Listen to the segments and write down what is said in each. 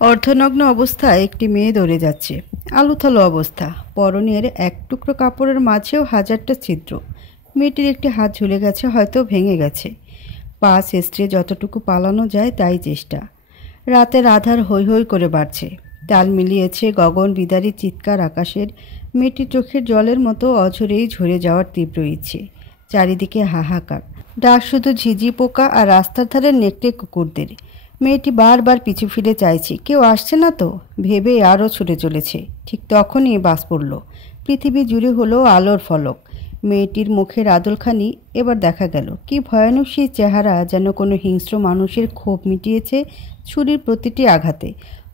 অর্ধনগ্ন অবস্থায় একটি মেয়ে দৌড়ে যাচ্ছে। আলুথালু অবস্থা, পরনের এক টুকরো কাপড়ের মাঝেও হাজারটা ছিদ্র। মেয়েটির একটি হাত ঝুলে গেছে, হয়তো ভেঙে গেছে। পা ছেঁচড়ে যতটুকু পালানো যায় তাই চেষ্টা। রাতের আধার হৈ হৈ করে বাড়ছে। তাল মিলিয়েছে গগন বিদারী চিৎকার আকাশের। মেয়েটির চোখের জলের মতো অঝরেই ঝরে যাওয়ার তীব্র ইচ্ছে। চারিদিকে হাহাকার, ডাক শুধু ঝিঝি পোকা আর রাস্তার ধারে নেকড়ে কুকুরদের। মেয়েটি বারবার পিছু ফিরে চাইছে, কেউ আসছে না তো ভেবে আরও ছুটে চলেছে। ঠিক তখনই বাস পড়ল। পৃথিবী জুড়ে হলো আলোর ফলক। মেয়েটির মুখের আদলখানি এবার দেখা গেল। কি ভয়ানক সেই চেহারা, যেন কোনো হিংস্র মানুষের ক্ষোভ মিটিয়েছে ছুরির প্রতিটি আঘাতে।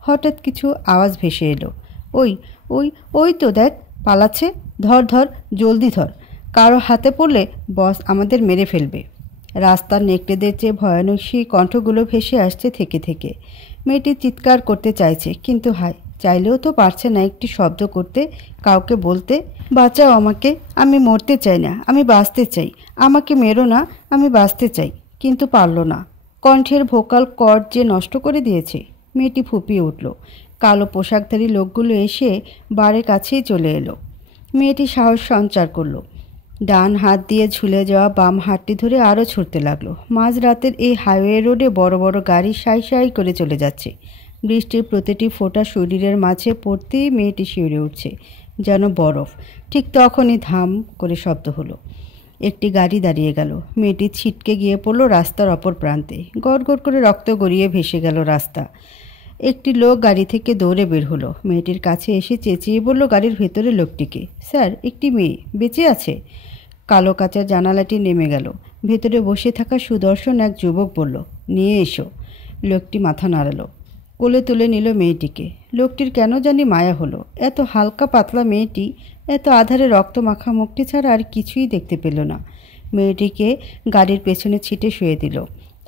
হঠাৎ কিছু আওয়াজ ভেসে এলো। ওই ওই ওই তো দেখ, পালাচ্ছে। ধর ধর, জলদি ধর। কারো হাতে পড়লে বস আমাদের মেরে ফেলবে। রাস্তার নেকড়েদের চেয়ে ভয়ানক সেই কণ্ঠগুলো ভেসে আসছে থেকে থেকে। মেয়েটি চিৎকার করতে চাইছে, কিন্তু হায়, চাইলেও তো পারছে না একটি শব্দ করতে, কাউকে বলতে, বাঁচাও আমাকে, আমি মরতে চাই না, আমি বাঁচতে চাই, আমাকে মেরো না, আমি বাঁচতে চাই। কিন্তু পারল না। কণ্ঠের ভোকাল কর্ড যে নষ্ট করে দিয়েছে। মেয়েটি ফুপিয়ে উঠল। কালো পোশাকধারী লোকগুলো এসে বারের কাছেই চলে এলো। মেয়েটি সাহস সঞ্চার করলো। ডান হাত দিয়ে ঝুলে যাওয়া বাম হাতটি ধরে আরও ছুটতে লাগলো। মাঝরাতের এই হাইওয়ে রোডে বড় বড় গাড়ি সাই সাই করে চলে যাচ্ছে। বৃষ্টির প্রতিটি ফোঁটা শরীরের মাঝে পড়তেই মেয়েটি শিউরে উঠছে, যেন বরফ। ঠিক তখনই ধাম করে শব্দ হলো। একটি গাড়ি দাঁড়িয়ে গেল। মেয়েটি ছিটকে গিয়ে পড়ল রাস্তার অপর প্রান্তে। গড় গড় করে রক্ত গড়িয়ে ভেসে গেল রাস্তা। একটি লোক গাড়ি থেকে দৌড়ে বের হলো। মেয়েটির কাছে এসে চেঁচিয়ে বলল গাড়ির ভেতরে লোকটিকে, স্যার, একটি মেয়ে বেঁচে আছে। কালো কাচের জানালাটি নেমে গেল। ভেতরে বসে থাকা সুদর্শন এক যুবক বলল, নিয়ে এসো। লোকটি মাথা নাড়ালো, কোলে তুলে নিল মেয়েটিকে। লোকটির কেন জানি মায়া হলো। এত হালকা পাতলা মেয়েটি, এত আধারে রক্ত মাখা মুখটি ছাড়া আর কিছুই দেখতে পেল না। মেয়েটিকে গাড়ির পেছনে ছিটে শুয়ে দিল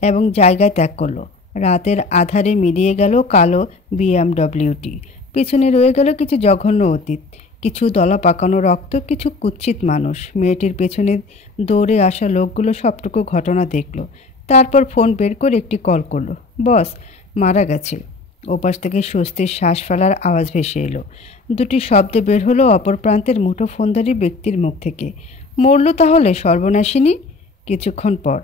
এবং জায়গায় ত্যাগ করল। রাতের আধারে মিলিয়ে গেল কালো বিএমডব্লিউটি। পেছনে রয়ে গেল কিছু জঘন্য অতীত, কিছু দলা পাকানো রক্ত, কিছু কুৎসিত মানুষ। মেয়েটির পেছনে দৌড়ে আসা লোকগুলো সবটুকু ঘটনা দেখল। তারপর ফোন বের করে একটি কল করলো। বস মারা গেছে। ওপাশ থেকে স্বস্তির শ্বাস ফেলার আওয়াজ ভেসে এলো। দুটি শব্দে বের হলো অপর প্রান্তের মুঠো ফোনধারী ব্যক্তির মুখ থেকে। মরল তাহলে সর্বনাশিনী। কিছুক্ষণ পর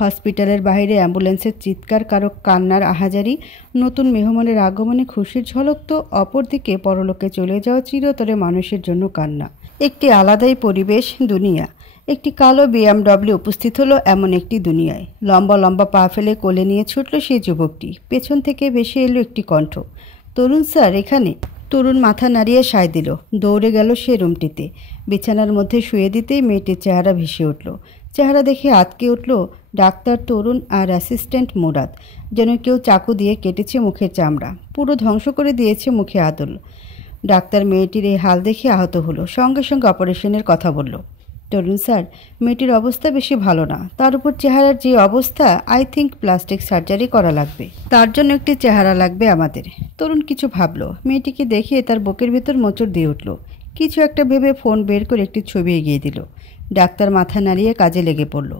হসপিটালের বাইরে অ্যাম্বুলেন্সের চিৎকার, কারো কান্নার আহাজারি। নতুন মেহমানের আগমনে খুশির ঝলক তো, অপরদিকে পরলোকে চলে যাওয়া চিরতরে মানুষের জন্য কান্না। একটি আলাদাই পরিবেশ, দুনিয়া। একটি কালো বিএমডব্লিউ উপস্থিত হলো এমন একটি দুনিয়ায়। লম্বা লম্বা পা ফেলে কোলে নিয়ে ছুটল সেই যুবকটি। পেছন থেকে ভেসে এলো একটি কণ্ঠ, তরুণ স্যার এখানে। তরুণ মাথা নাড়িয়ে সায় দিল। দৌড়ে গেল সে রুমটিতে। বিছানার মধ্যে শুয়ে দিতেই মেয়েটির চেহারা ভেসে উঠল। চেহারা দেখে আঁতকে উঠল ডাক্তার তরুণ আর অ্যাসিস্ট্যান্ট মুরাদ। যেন কেউ চাকু দিয়ে কেটেছে মুখের চামড়া, পুরো ধ্বংস করে দিয়েছে মুখে আদল। ডাক্তার মেয়েটির এই হাল দেখে আহত হলো। সঙ্গে সঙ্গে অপারেশনের কথা বলল। তরুণ স্যার, মেয়েটির অবস্থা বেশি ভালো না। তার উপর চেহারার যে অবস্থা, আই থিঙ্ক প্লাস্টিক সার্জারি করা লাগবে। তার জন্য একটি চেহারা লাগবে আমাদের। তরুণ কিছু ভাবল। মেয়েটিকে দেখে তার বুকের ভেতর মোচড় দিয়ে উঠল। কিছু একটা ভেবে ফোন বের করে একটি ছবি এগিয়ে দিল। ডাক্তার মাথা নাড়িয়ে কাজে লেগে পড়ল।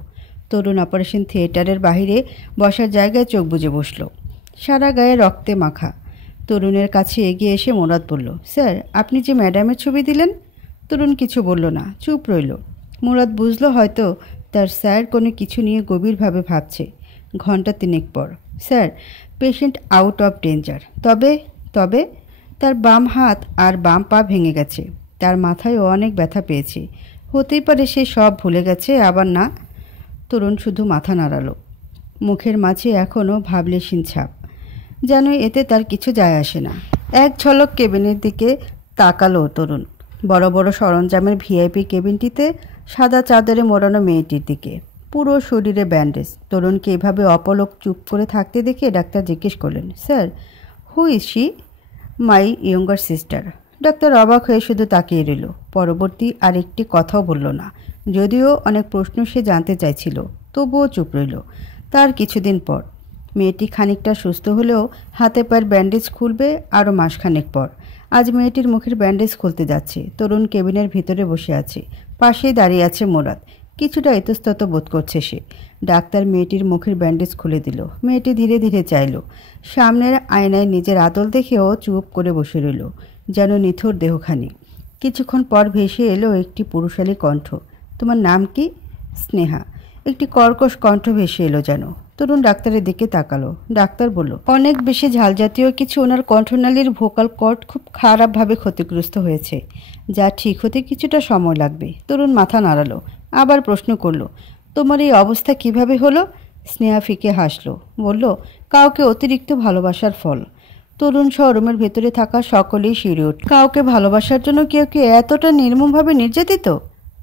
তরুণ অপারেশন থিয়েটারের বাহিরে বসার জায়গায় চোখ বুজে বসল। সারা গায়ে রক্তে মাখা। তরুণের কাছে এগিয়ে এসে মুরাদ বলল, স্যার, আপনি যে ম্যাডামের ছবি দিলেন। তরুণ কিছু বলল না, চুপ রইল। মুরাদ বুঝল হয়তো তার স্যার কোনো কিছু নিয়ে গভীরভাবে ভাবছে। ঘন্টা তিনেক পর, sir, patient out of danger. তবে তবে তার বাম হাত আর বাম পা ভেঙে গেছে। তার মাথায়ও অনেক ব্যথা পেয়েছে। হতেই পারে সে সব ভুলে গেছে, আবার না। তরুণ শুধু মাথা নাড়ালো। মুখের মাঝে এখনও ভাবলেশীন ছাপ, যেন এতে তার কিছু যায় আসে না। এক ঝলক কেবিনের দিকে তাকালো তরুণ। বড় বড় সরঞ্জামের ভিআইপি কেবিনটিতে সাদা চাদরে মোড়ানো মেয়েটির দিকে, পুরো শরীরে ব্যান্ডেজ। তরুণকে এভাবে অপলক চুপ করে থাকতে দেখে ডাক্তার জিজ্ঞেস করলেন, sir, who is she? My younger sister. Doctor অবাক হয়ে শুধু তাকিয়ে রইল। পরবর্তী আর একটি কথাও বলল না। যদিও অনেক প্রশ্ন সে জানতে চাইছিল, তবুও চুপ রইল। তার কিছুদিন পর মেয়েটি খানিকটা সুস্থ হলেও হাতে পায়ের ব্যান্ডেজ খুলবে আরও মাসখানেক পর। আজ মেয়েটির মুখের ব্যান্ডেজ খুলতে যাচ্ছে। তরুণ কেবিনের ভিতরে বসে আছে। পাশেই দাঁড়িয়ে আছে মুরাদ। কিছুটা ইতস্তত বোধ করছে সে। ডাক্তার মেয়েটির মুখের ব্যান্ডেজ খুলে দিল। মেয়েটি ধীরে ধীরে চাইল। সামনের আয়নায় নিজের আদল দেখেও চুপ করে বসে রইল, যেন নিথর দেহখানি। কিছুক্ষণ পর ভেসে এলো একটি পুরুষালী কণ্ঠ। তোমার নাম কি? স্নেহা। একটি কর্কশ কণ্ঠ ভেসে এলো যেন। তরুণ ডাক্তারের দিকে তাকালো। ডাক্তার বলল, অনেক বেশি ঝালজাতীয় কিছু ওনার কণ্ঠনালীর ভোকাল কর্ড খুব খারাপভাবে ক্ষতিগ্রস্ত হয়েছে, যা ঠিক হতে কিছুটা সময় লাগবে। তরুণ মাথা নাড়ালো। আবার প্রশ্ন করল, তোমার এই অবস্থা কিভাবে হলো? স্নেহা ফিকে হাসলো, বলল, কাউকে অতিরিক্ত ভালোবাসার ফল। তরুণ সহ রুমের ভেতরে থাকা সকলেই শিউরে উঠল। কাউকে ভালোবাসার জন্য কেউ কি এতটা নির্মমভাবে নির্যাতিত?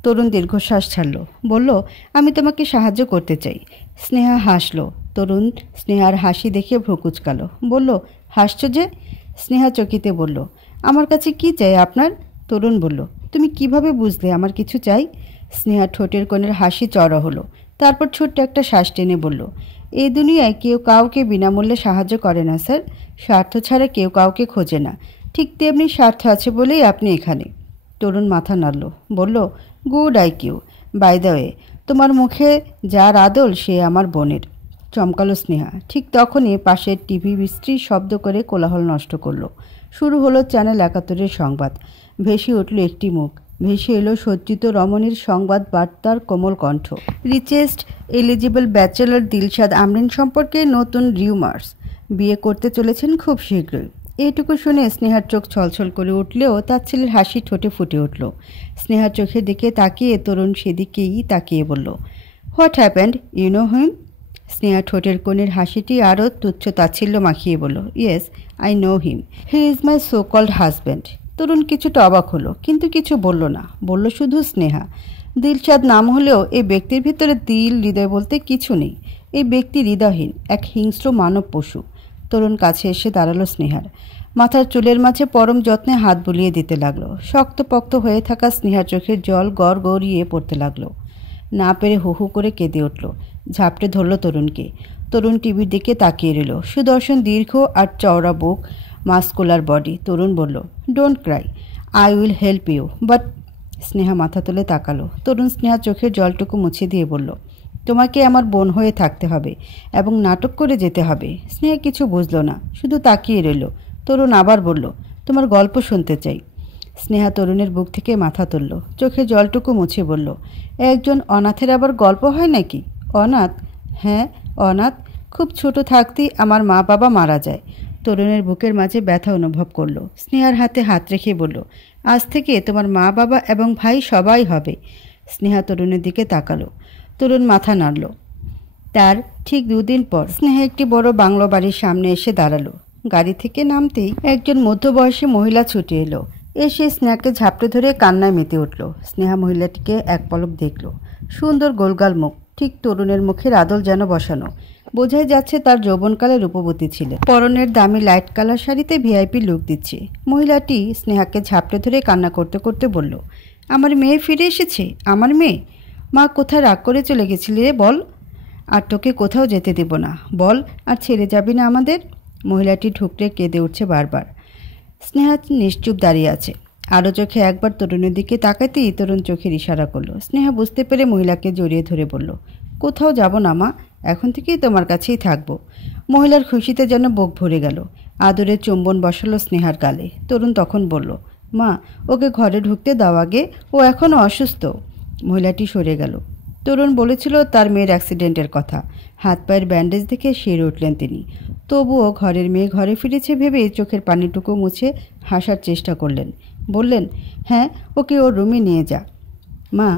তরুণ দীর্ঘশ্বাস ছাড়ল, বলল, আমি তোমাকে সাহায্য করতে চাই। স্নেহা হাসল। তরুণ স্নেহার হাসি দেখে ভ্রু কুঁচকালো, বলল, হাসছো যে? স্নেহা চকিতে বলল, আমার কাছে কি চাই আপনার? তরুণ বলল, তুমি কিভাবে বুঝলে আমার কিছু চাই? স্নেহা ঠোঁটের কোণের হাসি চড়া হলো। তারপর ছোট্ট একটা শ্বাস টেনে বলল, এই দুনিয়ায় কেউ কাউকে বিনামূল্যে সাহায্য করে না স্যার। স্বার্থ ছাড়া কেউ কাউকে খোঁজে না। ঠিক তেমনি স্বার্থ আছে বলেই আপনি এখানে। তরুণ মাথা নাড়ল, বলল, good IQ. By the way, তোমার মুখে যার আদল সে আমার বোনের। চমকালো স্নেহা। ঠিক তখনই পাশের টিভি বিশ্রী শব্দ করে কোলাহল নষ্ট করলো। শুরু হলো চ্যানেল ৭১-এর সংবাদ। ভেসে উঠল একটি মুখ। ভেসে এলো সজ্জিত রমণীর সংবাদ বার্তার কোমল কণ্ঠ। Richest eligible bachelor Dilshad Amrin সম্পর্কে নতুন রিউমার্স। বিয়ে করতে চলেছেন খুব শীঘ্রই। এইটুকু শুনে স্নেহার চোখ ছলছল করে উঠলেও তার ছেলের হাসি ঠোঁটে ফুটে উঠল। স্নেহার চোখের দিকে তাকিয়ে তরুণ সেদিকেই তাকিয়ে বলল, what happened, you know whom? Sneha ঠোঁটের কোণের হাসিটি আরও তুচ্ছ তাচ্ছিল্য মাখিয়ে বলল, yes, I know him. He is my so called husband. Tarun কিছুটা অবাক হলো, কিন্তু কিছু বলল না। বলল শুধু স্নেহা। দিলশাদ নাম হলেও এই ব্যক্তির ভিতরে দিল হৃদয় বলতে কিছু নেই। এই ব্যক্তি হৃদয়হীন, এক হিংস্র মানব পশু। তরুণ কাছে এসে দাঁড়ালো স্নেহার। মাথার চুলের মাঝে পরম যত্নে হাত বুলিয়ে দিতে লাগলো। শক্তপোক্ত হয়ে থাকা স্নেহার চোখের জল গড় গড়িয়ে পড়তে লাগলো। না পেরে হু হু করে কেঁদে উঠল। ঝাপটে ধরল তরুণকে। তরুণ টিভির দিকে তাকিয়ে রইল। সুদর্শন দীর্ঘ আর চওড়া বুক, মাস্কুলার বডি। তরুণ বলল, don't cry, I will help you, but. Sneha মাথা তুলে তাকালো। তরুণ স্নেহার চোখের জলটুকু মুছে দিয়ে বলল, তোমাকে আমার বোন হয়ে থাকতে হবে এবং নাটক করে যেতে হবে। স্নেহা কিছু বুঝল না, শুধু তাকিয়ে রইল। তরুণ আবার বলল, তোমার গল্প শুনতে চাই। স্নেহা তরুণের বুক থেকে মাথা তুলল, চোখে জলটুকু মুছে বলল, একজন অনাথের আবার গল্প হয় নাকি? অনাথ? হ্যাঁ, অনাথ। খুব ছোট থাকতেই আমার মা বাবা মারা যায়। তরুণের বুকের মাঝে ব্যথা অনুভব করলো। স্নেহার হাতে হাত রেখে বলল, আজ থেকে তোমার মা বাবা এবং ভাই সবাই হবে। স্নেহা তরুণের দিকে তাকালো। তরুণ মাথা নাড়ল। তার ঠিক 2 দিন পর স্নেহা একটি বড় বাংলো বাড়ির সামনে এসে দাঁড়ালো। গাড়ি থেকে নামতেই একজন মধ্যবয়সী মহিলা ছুটে এলো। এসে স্নেহাকে ঝাপটে ধরে কান্নায় মেতে উঠল। স্নেহা মহিলাটিকে এক পলক দেখল। সুন্দর গোলগাল মুখ, ঠিক তরুণের মুখের আদল যেন বসানো। বোঝাই যাচ্ছে তার যৌবনকালে রূপবতী ছিলেন। পরনের দামি লাইট কালার শাড়িতে ভিআইপি লুক দিচ্ছে। মহিলাটি স্নেহাকে ঝাপটে ধরে কান্না করতে করতে বলল, আমার মেয়ে ফিরে এসেছে। আমার মেয়ে? মা কোথায় রাগ করে চলে গেছিলি রে, বল। আর তোকে কোথাও যেতে দেব না, বল। আর ছেড়ে যাবি না আমাদের? মহিলাটি ঠুকরে কেঁদে উঠছে বারবার। স্নেহা নিশ্চুপ দাঁড়িয়ে আছে। আরও চোখে একবার তরুণের দিকে তাকাতেই তরুণ চোখের ইশারা করলো। স্নেহা বুঝতে পেরে মহিলাকে জড়িয়ে ধরে বলল, কোথাও যাব না মা, এখন থেকেই তোমার কাছেই থাকবো। মহিলার খুশিতে যেন বুক ভরে গেল। আদরে চুম্বন বসালো স্নেহার গালে। তরুণ তখন বলল, মা, ওকে ঘরে ঢুকতে দাও আগে, ও এখনও অসুস্থ। মহিলাটি সরে গেল। তরুণ বলেছিল তার মেয়ের অ্যাক্সিডেন্টের কথা। হাত পায়ের ব্যান্ডেজ দেখে সেরে উঠলেন তিনি। তবুও ঘরের মেয়ে ঘরে ফিরেছে ভেবে চোখের পানিটুকু মুছে হাসার চেষ্টা করলেন। বললেন, হ্যাঁ, ওকে ওর রুমে নিয়ে যা। মা,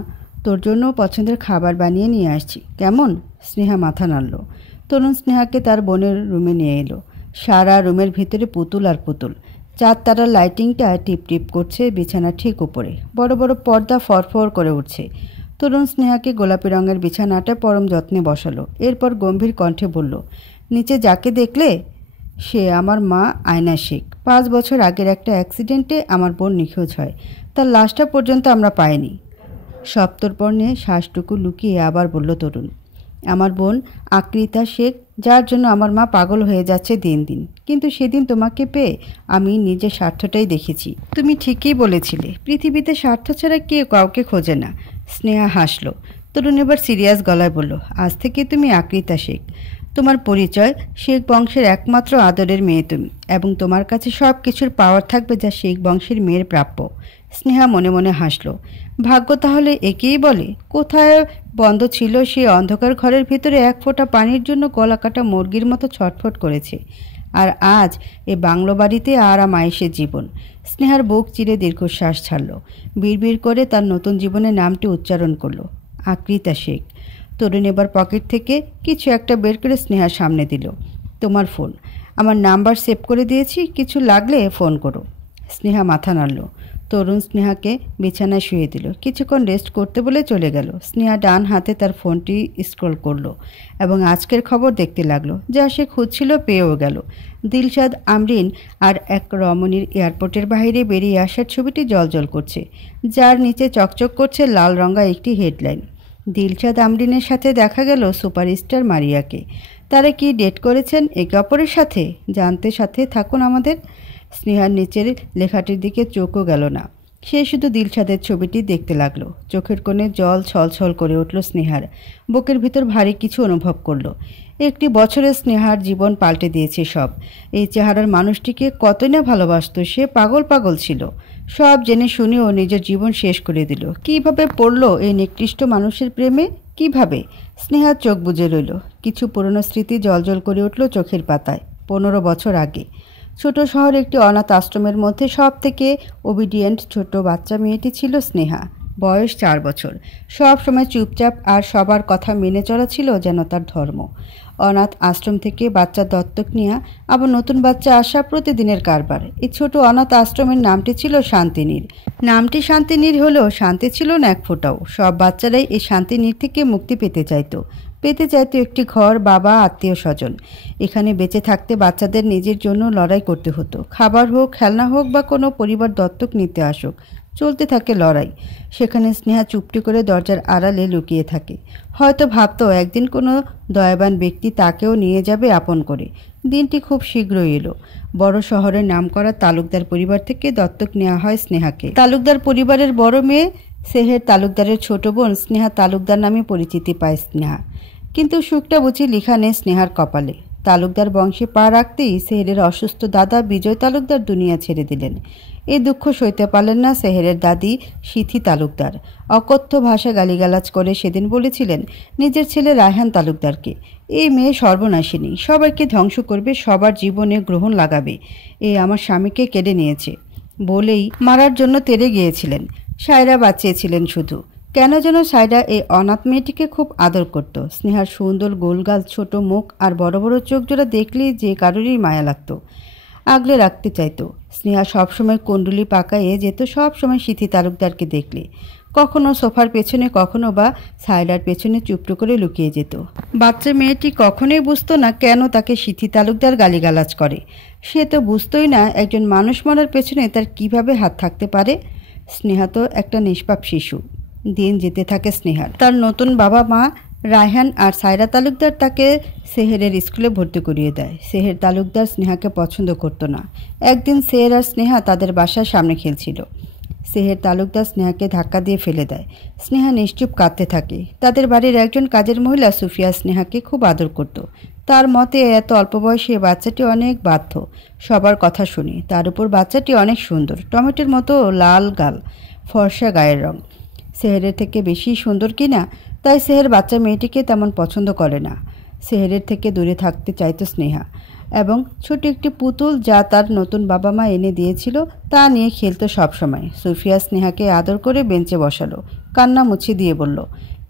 তোর জন্য পছন্দের খাবার বানিয়ে নিয়ে আসছি, কেমন? স্নেহা মাথা নাড়ল। তরুণ স্নেহাকে তার বোনের রুমে নিয়ে এলো। সারা রুমের ভিতরে পুতুল আর পুতুল। 4 তারার লাইটিংটা টিপ টিপ করছে বিছানা ঠিক উপরে। বড় বড় পর্দা ফরফর করে উঠছে। তরুণ স্নেহাকে গোলাপি রঙের বিছানাটা পরম যত্নে বসালো। এরপর গম্ভীর কণ্ঠে বলল, নিচে যাকে দেখলে সে আমার মা আয়না শেখ। 5 বছর আগের একটা অ্যাক্সিডেন্টে আমার বোন নিখোঁজ হয়। তার লাশটা পর্যন্ত আমরা পাইনি। সপ্তর্পণে শ্বাসটুকু লুকিয়ে আবার বলল তরুণ, আমার বোন আকৃতা শেখ, যার জন্য আমার মা পাগল হয়ে যাচ্ছে দিন দিন। কিন্তু সেদিন তোমাকে পেয়ে আমি নিজের স্বার্থটাই দেখেছি। তুমি ঠিকই বলেছিলে, পৃথিবীতে স্বার্থ ছাড়া কেউ কাউকে খোঁজে না। স্নেহা হাসল। তরুণ এবার সিরিয়াস গলায় বলল, আজ থেকে তুমি আকৃতা শেখ। তোমার পরিচয় শেখ বংশের একমাত্র আদরের মেয়ে তুমি, এবং তোমার কাছে সব কিছুর পাওয়ার থাকবে যা শেখ বংশের মেয়ের প্রাপ্য। স্নেহা মনে মনে হাসল। ভাগ্য তাহলে একেই বলে। কোথায় বন্ধ ছিল সেই অন্ধকার ঘরের ভিতরে এক ফোঁটা পানির জন্য গলা কাটা মুরগির মতো ছটফট করেছে, আর আজ এ বাংলো বাড়িতে আরাম আয়েশের জীবন। স্নেহার বুক চিরে দীর্ঘশ্বাস ছাড়ল। বিড়বিড় করে তার নতুন জীবনের নামটি উচ্চারণ করল, আকৃতা শেখ। তরুণ এবার পকেট থেকে কিছু একটা বের করে স্নেহার সামনে দিল। তোমার ফোন, আমার নাম্বার সেভ করে দিয়েছি, কিছু লাগলে ফোন করো। স্নেহা মাথা নাড়ল। তরুণ স্নেহাকে বিছানায় শুয়ে দিল। কিছুক্ষণ রেস্ট করতে বলে চলে গেল। স্নেহা ডান হাতে তার ফোনটি স্ক্রল করলো এবং আজকের খবর দেখতে লাগলো। যা সে খুঁজছিল পেয়েও গেল। দিলশাদ আমরিন আর এক রমণীর এয়ারপোর্টের বাইরে বেরিয়ে আসার ছবিটি জ্বলজ্বল করছে, যার নিচে চকচক করছে লাল রঙা একটি হেডলাইন। দিলশাদ আমরিনের সাথে দেখা গেল সুপারস্টার মারিয়াকে। তারা কি ডেট করেছেন একে অপরের সাথে জানতে সাথে থাকুন আমাদের। স্নেহার নিচের লেখাটির দিকে চোখও গেল না। সে শুধু দিলশাদের ছবিটি দেখতে লাগলো। চোখের কোণে জল ছলছল করে উঠল স্নেহার। বুকের ভিতর ভারী কিছু অনুভব করলো। একটি বছরে স্নেহার জীবন পাল্টে দিয়েছে সব। এই চেহারার মানুষটিকে কতই না ভালোবাসত সে। পাগল পাগল ছিল। সব জেনে শুনেও নিজের জীবন শেষ করে দিল। কিভাবে পড়লো এই নিকৃষ্ট মানুষের প্রেমে? কিভাবে? স্নেহার চোখ বুজে রইল। কিছু পুরনো স্মৃতি জলজল করে উঠল চোখের পাতায়। 15 বছর আগে ছোট শহরে একটি অনাথ আশ্রমের মধ্যে সব থেকে ওবিডিয়েন্ট ছোট বাচ্চা মেয়েটি ছিল স্নেহা। বয়স 4 বছর। সব সময় চুপচাপ আর সবার কথা মেনে চলা ছিল যেন তার ধর্ম। অনাথ আশ্রম থেকে বাচ্চা দত্তক নেওয়া, আবার নতুন বাচ্চা আসা প্রতিদিনের কারবার। এই ছোট অনাথ আশ্রমের নামটি ছিল শান্তিনীর। নামটি শান্তিনীর হলেও শান্তি ছিল না এক ফোঁটাও। সব বাচ্চারাই এই শান্তিনীর থেকে মুক্তি পেতে চাইতো একটি ঘর, বাবা, আত্মীয় স্বজন। এখানে বেঁচে থাকতে বাচ্চাদের নিজের জন্য লড়াই করতে হতো। খাবার হোক, খেলনা হোক বা কোনো পরিবার দত্তক নিতে আসুক, চলতে থাকে লড়াই। সেখানে স্নেহা চুপটি করে দরজার আড়ালে লুকিয়ে থাকে। হয়তো ভাবতো একদিন কোনো দয়াবান ব্যক্তি তাকেও নিয়ে যাবে আপন করে। দিনটি খুব শীঘ্রই এলো। বড় শহরের নামকরা তালুকদার পরিবার থেকে দত্তক নেওয়া হয় স্নেহাকে। তালুকদার পরিবারের বড় মেয়ে সেহের তালুকদারের ছোট বোন স্নেহা তালুকদার নামে পরিচিতি পায় স্নেহা। কিন্তু সুখটা বুঝি লেখা নেই স্নেহার কপালে। তালুকদার বংশে পা রাখতেই সেহেরের অসুস্থ দাদা বিজয় তালুকদার দুনিয়া ছেড়ে দিলেন। এই দুঃখ সইতে পারলেন না সেহেরের দাদি সিথি তালুকদার। অকথ্য ভাষা গালিগালাজ করে সেদিন বলেছিলেন নিজের ছেলে রায়হান তালুকদারকে, এই মেয়ে সর্বনাশিনী, সবাইকে ধ্বংস করবে, সবার জীবনে গ্রহণ লাগাবে। এই আমার স্বামীকে কেড়ে নিয়েছে বলেই মারার জন্য তেড়ে গিয়েছিলেন। সায়রা বাঁচিয়েছিলেন শুধু। কেন যেন সায়রা এই অনাথ মেয়েটিকে খুব আদর করত। স্নেহার সুন্দর গোলগাল, ছোট মুখ আর বড় বড় চোখ জোড়া দেখলেই যে কারোরই মায়া লাগতো, আগলে রাখতে চাইতো। স্নেহা সবসময় কুণ্ডুলি পাকাইয়ে যেত সবসময় সিথি তালুকদারকে দেখলে। কখনো সোফার পেছনে, কখনো বা সায়রার পেছনে চুপটু করে লুকিয়ে যেত। বাচ্চা মেয়েটি কখনোই বুঝতো না কেন তাকে সিথি তালুকদার গালিগালাজ করে। সে তো বুঝতোই না একজন মানুষ মরার পেছনে তার কিভাবে হাত থাকতে পারে। স্নেহা তো একটা নিষ্পাপ শিশু। দিন যেতে থাকে স্নেহার। তার নতুন বাবা মা রায়হান আর সায়রা তালুকদার তাকে সেহেরের স্কুলে ভর্তি করিয়ে দেয়। সেহের তালুকদার স্নেহাকে পছন্দ করতো না। একদিন সেহের আর স্নেহা তাদের বাসার সামনে খেলছিল। সেহের তালুকদার স্নেহাকে ধাক্কা দিয়ে ফেলে দেয়। স্নেহা নিশ্চুপ কাঁদতে থাকে। তাদের বাড়ির একজন কাজের মহিলা সুফিয়া স্নেহাকে খুব আদর করত। তার মতে এত অল্প বয়সে বাচ্চাটি অনেক বাধ্য, সবার কথা শুনি। তার উপর বাচ্চাটি অনেক সুন্দর, টমেটোর মতো লাল গাল, ফর্সা গায়ের রং। সেহেরের থেকে বেশি সুন্দর কিনা, তাই সেহের বাচ্চা মেয়েটিকে তেমন পছন্দ করে না। সেহেরের থেকে দূরে থাকতে চাইতো স্নেহা, এবং ছোট একটি পুতুল যা তার নতুন বাবা মা এনে দিয়েছিল তা নিয়ে খেলতো সবসময়। সুফিয়া স্নেহাকে আদর করে বেঞ্চে বসালো, কান্না মুছে দিয়ে বলল,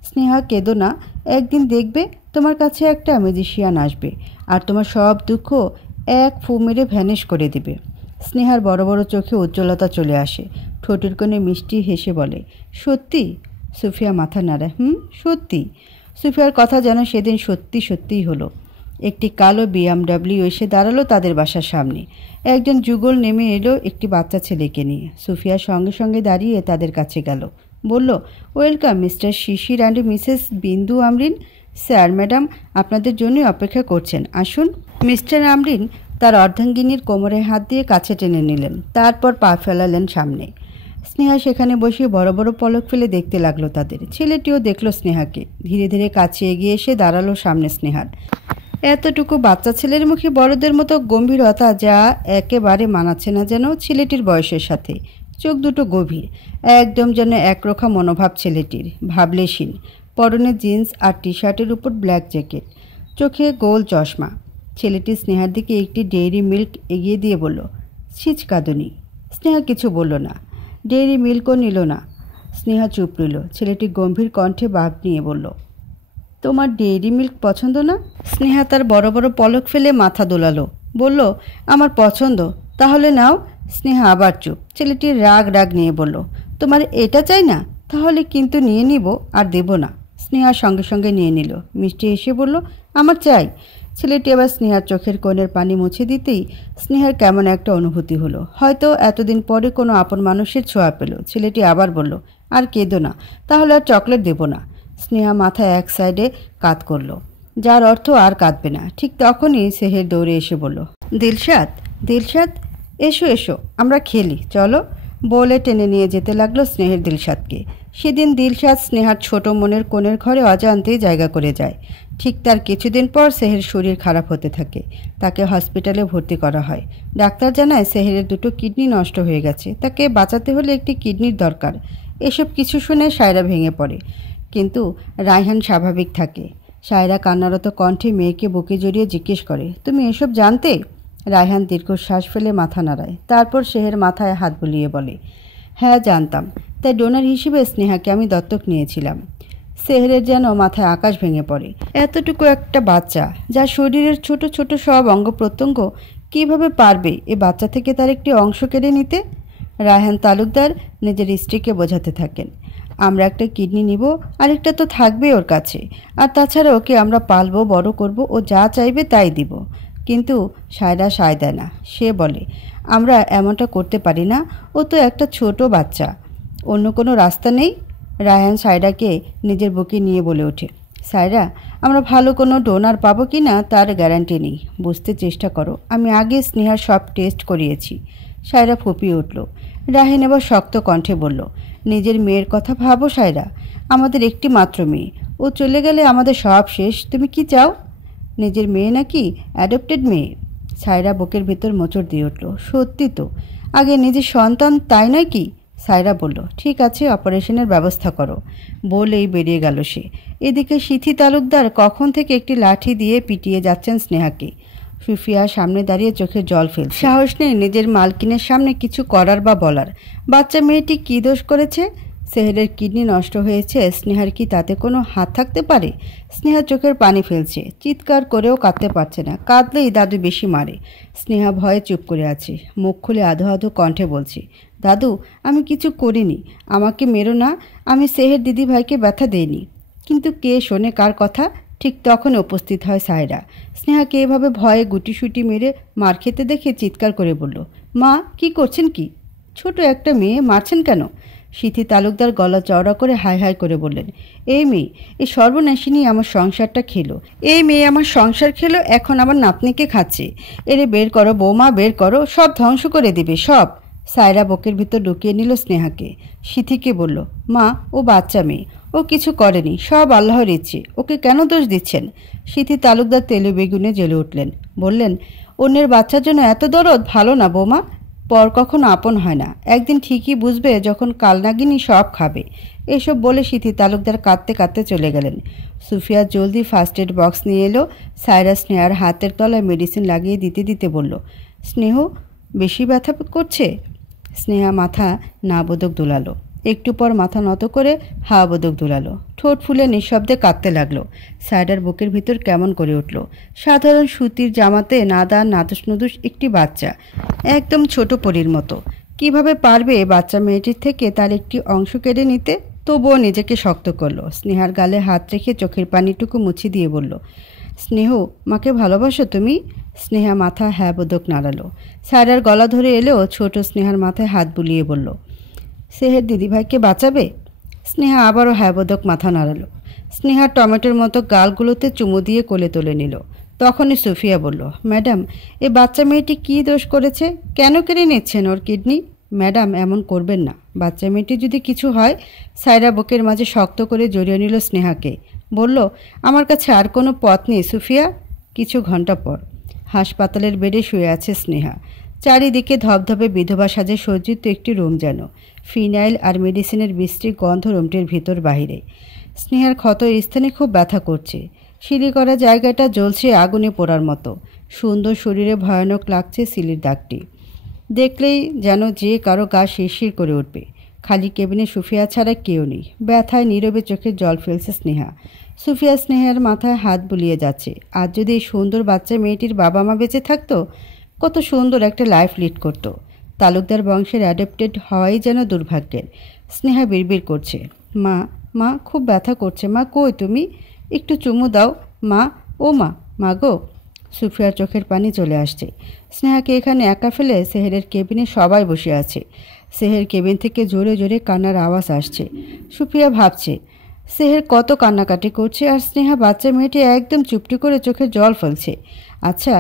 স্নেহা কেঁদো না, একদিন দেখবে তোমার কাছে একটা ম্যাজিশিয়ান আসবে আর তোমার সব দুঃখ এক ফু মেরে ভ্যানিশ করে দিবে। স্নেহার বড় বড় চোখে উজ্জ্বলতা চলে আসে। ঠোঁটের কোণে মিষ্টি হেসে বলে, সত্যি? সুফিয়া মাথা নাড়ায়, সত্যি। সুফিয়ার কথা যেন সেদিন সত্যি সত্যিই হলো। একটি কালো BMW এসে দাঁড়ালো তাদের বাসার সামনে। একজন যুগল নেমে এলো একটি বাচ্চা ছেলেকে নিয়ে। সুফিয়ার সঙ্গে সঙ্গে দাঁড়িয়ে তাদের কাছে গেল, বলল, welcome mister Shishir and missus Bindu Amrin. Sir madam আপনাদের জন্যই অপেক্ষা করছেন, আসুন। মিস্টার আমরিন তার অর্ধাঙ্গিনীর কোমরে হাত দিয়ে কাছে টেনে নিলেন, তারপর পা ফেলালেন সামনে। স্নেহা সেখানে বসে বড় বড় পলক ফেলে দেখতে লাগলো তাদের। ছেলেটিও দেখলো স্নেহাকে। ধীরে ধীরে কাছে এগিয়ে এসে দাঁড়ালো সামনে স্নেহার। এতটুকু বাচ্চা ছেলের মুখে বড়দের মতো গম্ভীরতা, যা একেবারে মানাচ্ছে না যেন ছেলেটির বয়সের সাথে। চোখ দুটো গভীর, একদম যেন একরোখা মনোভাব ছেলেটির, ভাবলেশীন। পরনে জিন্স আর টি শার্টের উপর ব্ল্যাক জ্যাকেট, চোখে গোল চশমা। ছেলেটি স্নেহার দিকে একটি ডেইরি মিল্ক এগিয়ে দিয়ে বলল, ছিচ কাঁদুনি। স্নেহা কিছু বলল না, ডেইরি মিল্কও নিল না। স্নেহা চুপ রইল। ছেলেটি গম্ভীর কণ্ঠে ভাব নিয়ে বলল, তোমার ডেইরি মিল্ক পছন্দ না? স্নেহা তার বড় বড় পলক ফেলে মাথা দোলালো, বলল, আমার পছন্দ, তাহলে নাও। স্নেহা আবার চুপ। ছেলেটি রাগ রাগ নিয়ে বলল, তোমার এটা চাই না? তাহলে কিন্তু নিয়ে নিব, আর দেব না। স্নেহা সঙ্গে সঙ্গে নিয়ে নিল। মিষ্টি এসে বলল, আমার চাই। ছেলেটি আবার স্নেহার চোখের কোণের পানি মুছে দিতেই স্নেহার কেমন একটা অনুভূতি হলো, হয়তো এতদিন পরে কোনো আপন মানুষের ছোঁয়া পেল। ছেলেটি আবার বলল, আর কেঁদো না, তাহলে আর চকলেট দেব না। স্নেহা মাথায় এক সাইডে কাত করল, যার অর্থ আর কাঁদবে না। ঠিক তখনই সেহের দৌড়ে এসে বলল, দিলশাদ, দিলশাদ, এসো এসো, আমরা খেলি, চলো। বলে টেনে নিয়ে যেতে লাগলো স্নেহের দিলশাদকে। সেদিন দিলশাদ স্নেহার ছোট মনের কোণের ঘরে অজান্তেই জায়গা করে যায়। ঠিক তার কিছুদিন পর সেহের শরীর খারাপ হতে থাকে। তাকে হসপিটালে ভর্তি করা হয়। ডাক্তার জানায় সেহের দুটো কিডনি নষ্ট হয়ে গেছে, তাকে বাঁচাতে হলে একটি কিডনির দরকার। এসব কিছু শুনে সায়রা ভেঙে পড়ে, কিন্তু রায়হান স্বাভাবিক থাকে। সায়রা কান্নারত কণ্ঠে মেয়েকে বুকে জড়িয়ে জিজ্ঞেস করে, তুমি এসব জানতে? রায়হান দীর্ঘশ্বাস ফেলে মাথা নাড়ায়। তারপর সেহের মাথায় হাত বুলিয়ে বলে, হ্যাঁ জানতাম, তাই ডোনার হিসেবে স্নেহাকে আমি দত্তক নিয়েছিলাম। সেহেরের যেন মাথায় আকাশ ভেঙে পড়ে। এতটুকু একটা বাচ্চা, যার শরীরের ছোট ছোট সব অঙ্গ প্রত্যঙ্গ, কীভাবে পারবে এ বাচ্চা থেকে তার একটি অংশ কেড়ে নিতে? রায়হান তালুকদার নিজের স্ত্রীকে বোঝাতে থাকেন, আমরা একটা কিডনি নিব, আরেকটা তো থাকবেই ওর কাছে, আর তাছাড়া ওকে আমরা পালবো, বড় করব, ও যা চাইবে তাই দিব। কিন্তু সায়রা সায় দেয় না। সে বলে, আমরা এমনটা করতে পারি না, ও তো একটা ছোট বাচ্চা, অন্য কোনো রাস্তা নেই? রায়হান সায়রাকে নিজের বুকে নিয়ে বলে ওঠে, সায়রা, আমরা ভালো কোনো ডোনার পাবো কি না তার গ্যারান্টি নেই। বুঝতে চেষ্টা করো, আমি আগে স্নেহার সব টেস্ট করিয়েছি। সায়রা ফুপিয়ে উঠল। রায়হান এবার শক্ত কণ্ঠে বলল, নিজের মেয়ের কথা ভাবো সায়রা, আমাদের একটি মাত্র মেয়ে, ও চলে গেলে আমাদের সব শেষ। তুমি কি চাও? নিজের মেয়ে নাকি অ্যাডপ্টেড মেয়ে? সায়রা বুকের ভেতর মোচড় দিয়ে উঠল, সত্যি তো, আগে নিজের সন্তান, তাই নয় কি? সায়রা বলল, ঠিক আছে, অপারেশনের ব্যবস্থা করো। বলেই বেরিয়ে গেল সে। এদিকে সিথি তালুকদার কখন থেকে একটি লাঠি দিয়ে পিটিয়ে যাচ্ছেন স্নেহাকে। সুফিয়া সামনে দাঁড়িয়ে চোখে জল ফেলছে। সাহস নেই নিজের মালকিনের সামনে কিছু করার বা বলার। বাচ্চা মেয়েটি কী দোষ করেছে? সেহেরের কিডনি নষ্ট হয়েছে, স্নেহার কি তাতে কোনো হাত থাকতে পারে? স্নেহা চোখের পানি ফেলছে, চিৎকার করেও কাঁদতে পারছে না। কাঁদলেই দাদু বেশি মারে। স্নেহা ভয়ে চুপ করে আছে, মুখ খুলে আধো আধো কণ্ঠে বলছে, দাদু, আমি কিছু করিনি, আমাকে মেরো না, আমি সেহের দিদিভাইকে ব্যথা দেইনি। কিন্তু কে শোনে কার কথা? ঠিক তখন উপস্থিত হয় সায়রা। স্নেহাকে এভাবে ভয়ে গুটিসুটি মেরে মার খেতে দেখে চিৎকার করে বলল, মা, কি করছেন কি? ছোট একটা মেয়ে মারছেন কেন? সিথি তালুকদার গলা চওড়া করে হাই হাই করে বললেন, এই মেয়ে, এই সর্বনাশিনী আমার সংসারটা খেলো। এই মেয়ে আমার সংসার খেলো, এখন আমার নাতনিকে খাচ্ছে। এরে বের করো বৌমা, বের করো, সব ধ্বংস করে দিবে সব। সায়রা বুকের ভিতর ঢুকিয়ে নিল স্নেহাকে। সিথিকে বলল, মা, ও বাচ্চা মেয়ে, ও কিছু করেনি, সব আল্লাহর ইচ্ছে, ওকে কেন দোষ দিচ্ছেন? সিথি তালুকদার তেলে বেগুনে জ্বলে উঠলেন, বললেন, অন্যের বাচ্চার জন্য এত দরদ ভালো না বৌমা। পর কখনো আপন হয় না, একদিন ঠিকই বুঝবে যখন কালনাগিনী সব খাবে। এসব বলে সিথি তালুকদার কাঁদতে কাঁদতে চলে গেলেন। সুফিয়া জলদি ফার্স্ট এড বক্স নিয়ে এলো। সায়রা স্নেহার হাতের তলায় মেডিসিন লাগিয়ে দিতে দিতে বলল, স্নেহ, বেশি ব্যথা করছে? স্নেহা মাথা না বোধক দুলালো। একটু পর মাথা নত করে হা বোধক দুলালো। ঠোঁট ফুলে নিঃশব্দে কাঁদতে লাগলো। সায়রার বুকের ভিতর কেমন করে উঠল। সাধারণ সুতির জামাতে নাদান নাদুস নুদুস একটি বাচ্চা, একদম ছোট পরীর মতো। কিভাবে পারবে বাচ্চা মেয়েটির থেকে তার একটি অংশ কেড়ে নিতে? তবুও নিজেকে শক্ত করলো। স্নেহার গালে হাত রেখে চোখের পানিটুকু মুছে দিয়ে বলল, স্নেহ, মাকে ভালোবাসো তুমি? স্নেহা মাথা হ্যাঁ বোধক নাড়ালো। সায়রার গলা ধরে এলেও ছোট স্নেহার মাথায় হাত বুলিয়ে বলল, সেহের দিদিভাইকে বাঁচাবে? স্নেহা আবারও হ্যাঁ বোধক মাথা নাড়ালো। স্নেহার টমেটোর মতো গালগুলোতে চুমু দিয়ে কোলে তুলে নিল। তখনই সুফিয়া বলল, ম্যাডাম, এ বাচ্চা মেয়েটি কী দোষ করেছে? কেন কেড়ে নিচ্ছেন ওর কিডনি? ম্যাডাম, এমন করবেন না, বাচ্চা মেয়েটি যদি কিছু হয়। সায়রা বুকের মাঝে শক্ত করে জড়িয়ে নিল স্নেহাকে। বলল, আমার কাছে আর কোনো পথ নেই সুফিয়া। কিছু ঘন্টা পর হাসপাতালের বেডে শুয়ে আছে স্নেহা। চারিদিকে ধবধবে বিধবা সাজে সজ্জিত একটি রুম যেন। ফিনাইল আর মেডিসিনের বিশ্রী গন্ধ রুমটির ভিতর বাহিরে। স্নেহার ক্ষত স্থানে খুব ব্যথা করছে। সিঁড়ি করা জায়গাটা জ্বলছে আগুনে পোড়ার মতো। সুন্দর শরীরে ভয়ানক লাগছে সিলির দাগটি। দেখলেই যেন যে কারো গা শিরশির করে উঠবে। খালি কেবিনে সুফিয়া ছাড়া কেউ নেই। ব্যথায় নীরবে চোখের জল ফেলছে স্নেহা। সুফিয়া স্নেহার মাথায় হাত বুলিয়ে যাচ্ছে। আর যদি এই সুন্দর বাচ্চা মেয়েটির বাবা মা বেঁচে থাকতো, কত সুন্দর একটা লাইফ লিড করত। তালুকদার বংশের অ্যাডাপ্টেড হওয়াই যেন দুর্ভাগ্যের। স্নেহা বিড়বিড় করছে, মা, মা, খুব ব্যথা করছে মা, কই তুমি? একটু চুমু দাও মা, ও মা, মা গো। সুফিয়ার চোখের পানি চলে আসছে। স্নেহাকে এখানে একা ফেলে সেহেরের কেবিনে সবাই বসে আছে। সেহের কেবিন থেকে জোরে জোরে কান্নার আওয়াজ আসছে। সুফিয়া ভাবছে, সেহের কত কান্নাকাটি করছে আর স্নেহা বাচ্চা মেয়েটি একদম চুপটি করে চোখে জল ফেলছে। আচ্ছা,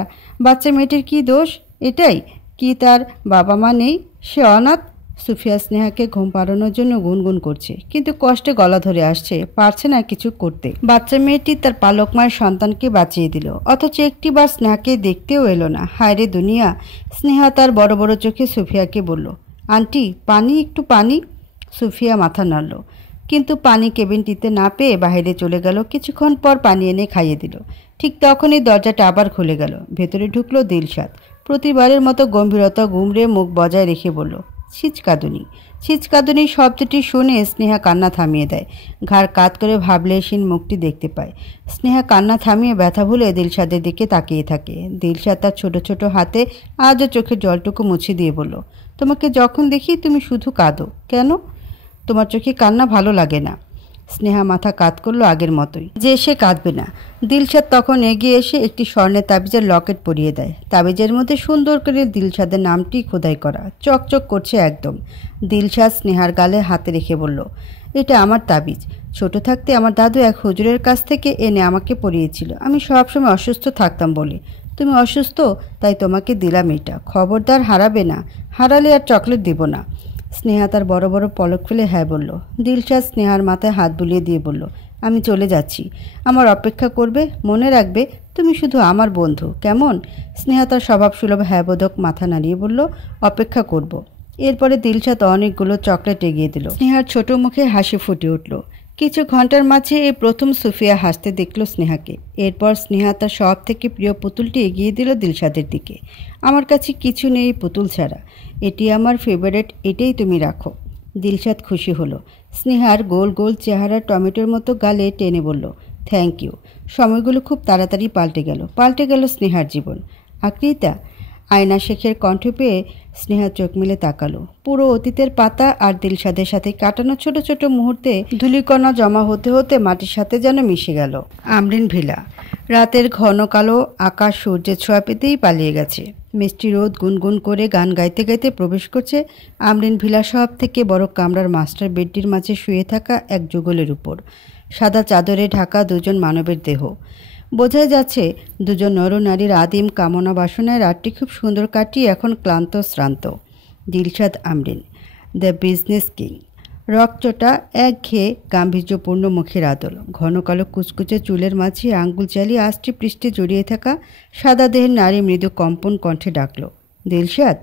বাচ্চা মেয়েটির কি দোষ? এটাই কি তার বাবা মা নেই, সে অনাথ? সুফিয়া স্নেহাকে ঘুম পাড়ানোর জন্য গুনগুন করছে, কিন্তু কষ্টে গলা ধরে আসছে, পারছে না কিছু করতে। বাচ্চা মেয়েটি তার পালক মায়ের সন্তানকে বাঁচিয়ে দিল, অথচ একটিবার স্নেহাকে দেখতেও এলো না। হায়রে দুনিয়া! স্নেহা তার বড় বড় চোখে সুফিয়াকে বলল, আন্টি, পানি, একটু পানি। সুফিয়া মাথা নাড়ল, কিন্তু পানি কেবিনটিতে না পেয়ে বাইরে চলে গেল। কিছুক্ষণ পর পানি এনে খাইয়ে দিল। ঠিক তখনই দরজাটা আবার খুলে গেল। ভেতরে ঢুকলো দিলশাদ। প্রতিবারের মতো গম্ভীরতা গুমড়ে মুখ বজায় রেখে বলল, ছিচকাদুনি। ছিচকাদুনি শব্দটি শুনে স্নেহা কান্না থামিয়ে দেয়। ঘাড় কাত করে ভাবলেশীন মুখটি দেখতে পায়। স্নেহা কান্না থামিয়ে ব্যথা ভুলে দিলশাদের দিকে তাকিয়ে থাকে। দিলশাদ তার ছোট ছোট হাতে আজও চোখের জলটুকু মুছে দিয়ে বলল, তোমাকে যখন দেখি তুমি শুধু কাঁদো কেন? তোমার চোখে কান্না ভালো লাগে না। স্নেহা মাথা কাত করলো আগের মতোই, যে সে কাঁদবে না। দিলশাদ তখন এগিয়ে এসে একটি স্বর্ণের তাবিজের লকেট পরিয়ে দেয়। তাবিজের মধ্যে সুন্দর করে দিলশাদের নামটি খোদাই করা, চকচক করছে একদম। দিলশাদ স্নেহার গালে হাতে রেখে বলল, এটা আমার তাবিজ। ছোট থাকতে আমার দাদু এক হুজুরের কাছ থেকে এনে আমাকে পরিয়েছিল। আমি সবসময় অসুস্থ থাকতাম বলে। তুমি অসুস্থ, তাই তোমাকে দিলাম এটা। খবরদার হারাবে না, হারালে আর চকলেট দিব না। স্নেহা তার বড় বড় পলক ফেলে হ্যাঁ বলল। দিলশাদ স্নেহার মাথায় হাত বুলিয়ে দিয়ে বলল, আমি চলে যাচ্ছি, আমার অপেক্ষা করবে, মনে রাখবে তুমি শুধু আমার বন্ধু, কেমন? স্নেহা তার স্বভাবসুলভ হ্যাঁবোধক মাথা নাড়িয়ে বলল, অপেক্ষা করব। এরপরে দিলশাদ অনেকগুলো চকলেট এগিয়ে দিল। স্নেহার ছোট মুখে হাসি ফুটে উঠল। কিছু ঘন্টার মাঝে এই প্রথম সুফিয়া হাসতে দেখল স্নেহাকে। এরপর স্নেহা তার সব থেকে প্রিয় পুতুলটি এগিয়ে দিল দিলশাদের দিকে। আমার কাছে কিছু নেই পুতুল ছাড়া, এটি আমার ফেভারিট, এটাই তুমি রাখো। দিলশাদ খুশি হলো। স্নেহার গোল গোল চেহারা টমেটোর মতো গালে টেনে বলল, থ্যাংক ইউ। সময়গুলো খুব তাড়াতাড়ি পাল্টে গেল স্নেহার জীবন। আকৃতা? আয়না শেখের কণ্ঠ পেয়ে স্নেহা চোখ মেলে তাকালো। পুরো অতীতের পাতা আর দিলশাদের সাথে কাটানো ছোট ছোট মুহূর্তে ধূলিকণা জমা হতে হতে মাটির সাথে যেন মিশে গেল। আমরিন ভিলা। রাতের ঘন কালো আকাশ সূর্যের ছোঁয়া পেতেই পালিয়ে গেছে। মিষ্টি রোদ গুনগুন করে গান গাইতে গাইতে প্রবেশ করছে আমরিন ভিলা সব থেকে বড় কামরার মাস্টার বেডটির মাঝে শুয়ে থাকা এক যুগলের উপর। সাদা চাদরে ঢাকা দুজন মানবের দেহ। বোঝাই যাচ্ছে দুজন নরনারীর আদিম কামনা বাসনায় রাতটি খুব সুন্দর কাটিয়ে এখন ক্লান্ত শ্রান্ত। Dilshad Amrin, the business king. রকচটা একঘেয়ে গাম্ভীর্যপূর্ণ মুখের আদল, ঘন কালো কুচকুচে চুলের মাঝে আঙ্গুল চালিয়ে আষ্টি পৃষ্ঠে জড়িয়ে থাকা সাদা দেহের নারী মৃদু কম্পন কণ্ঠে ডাকল, দিলশাদ।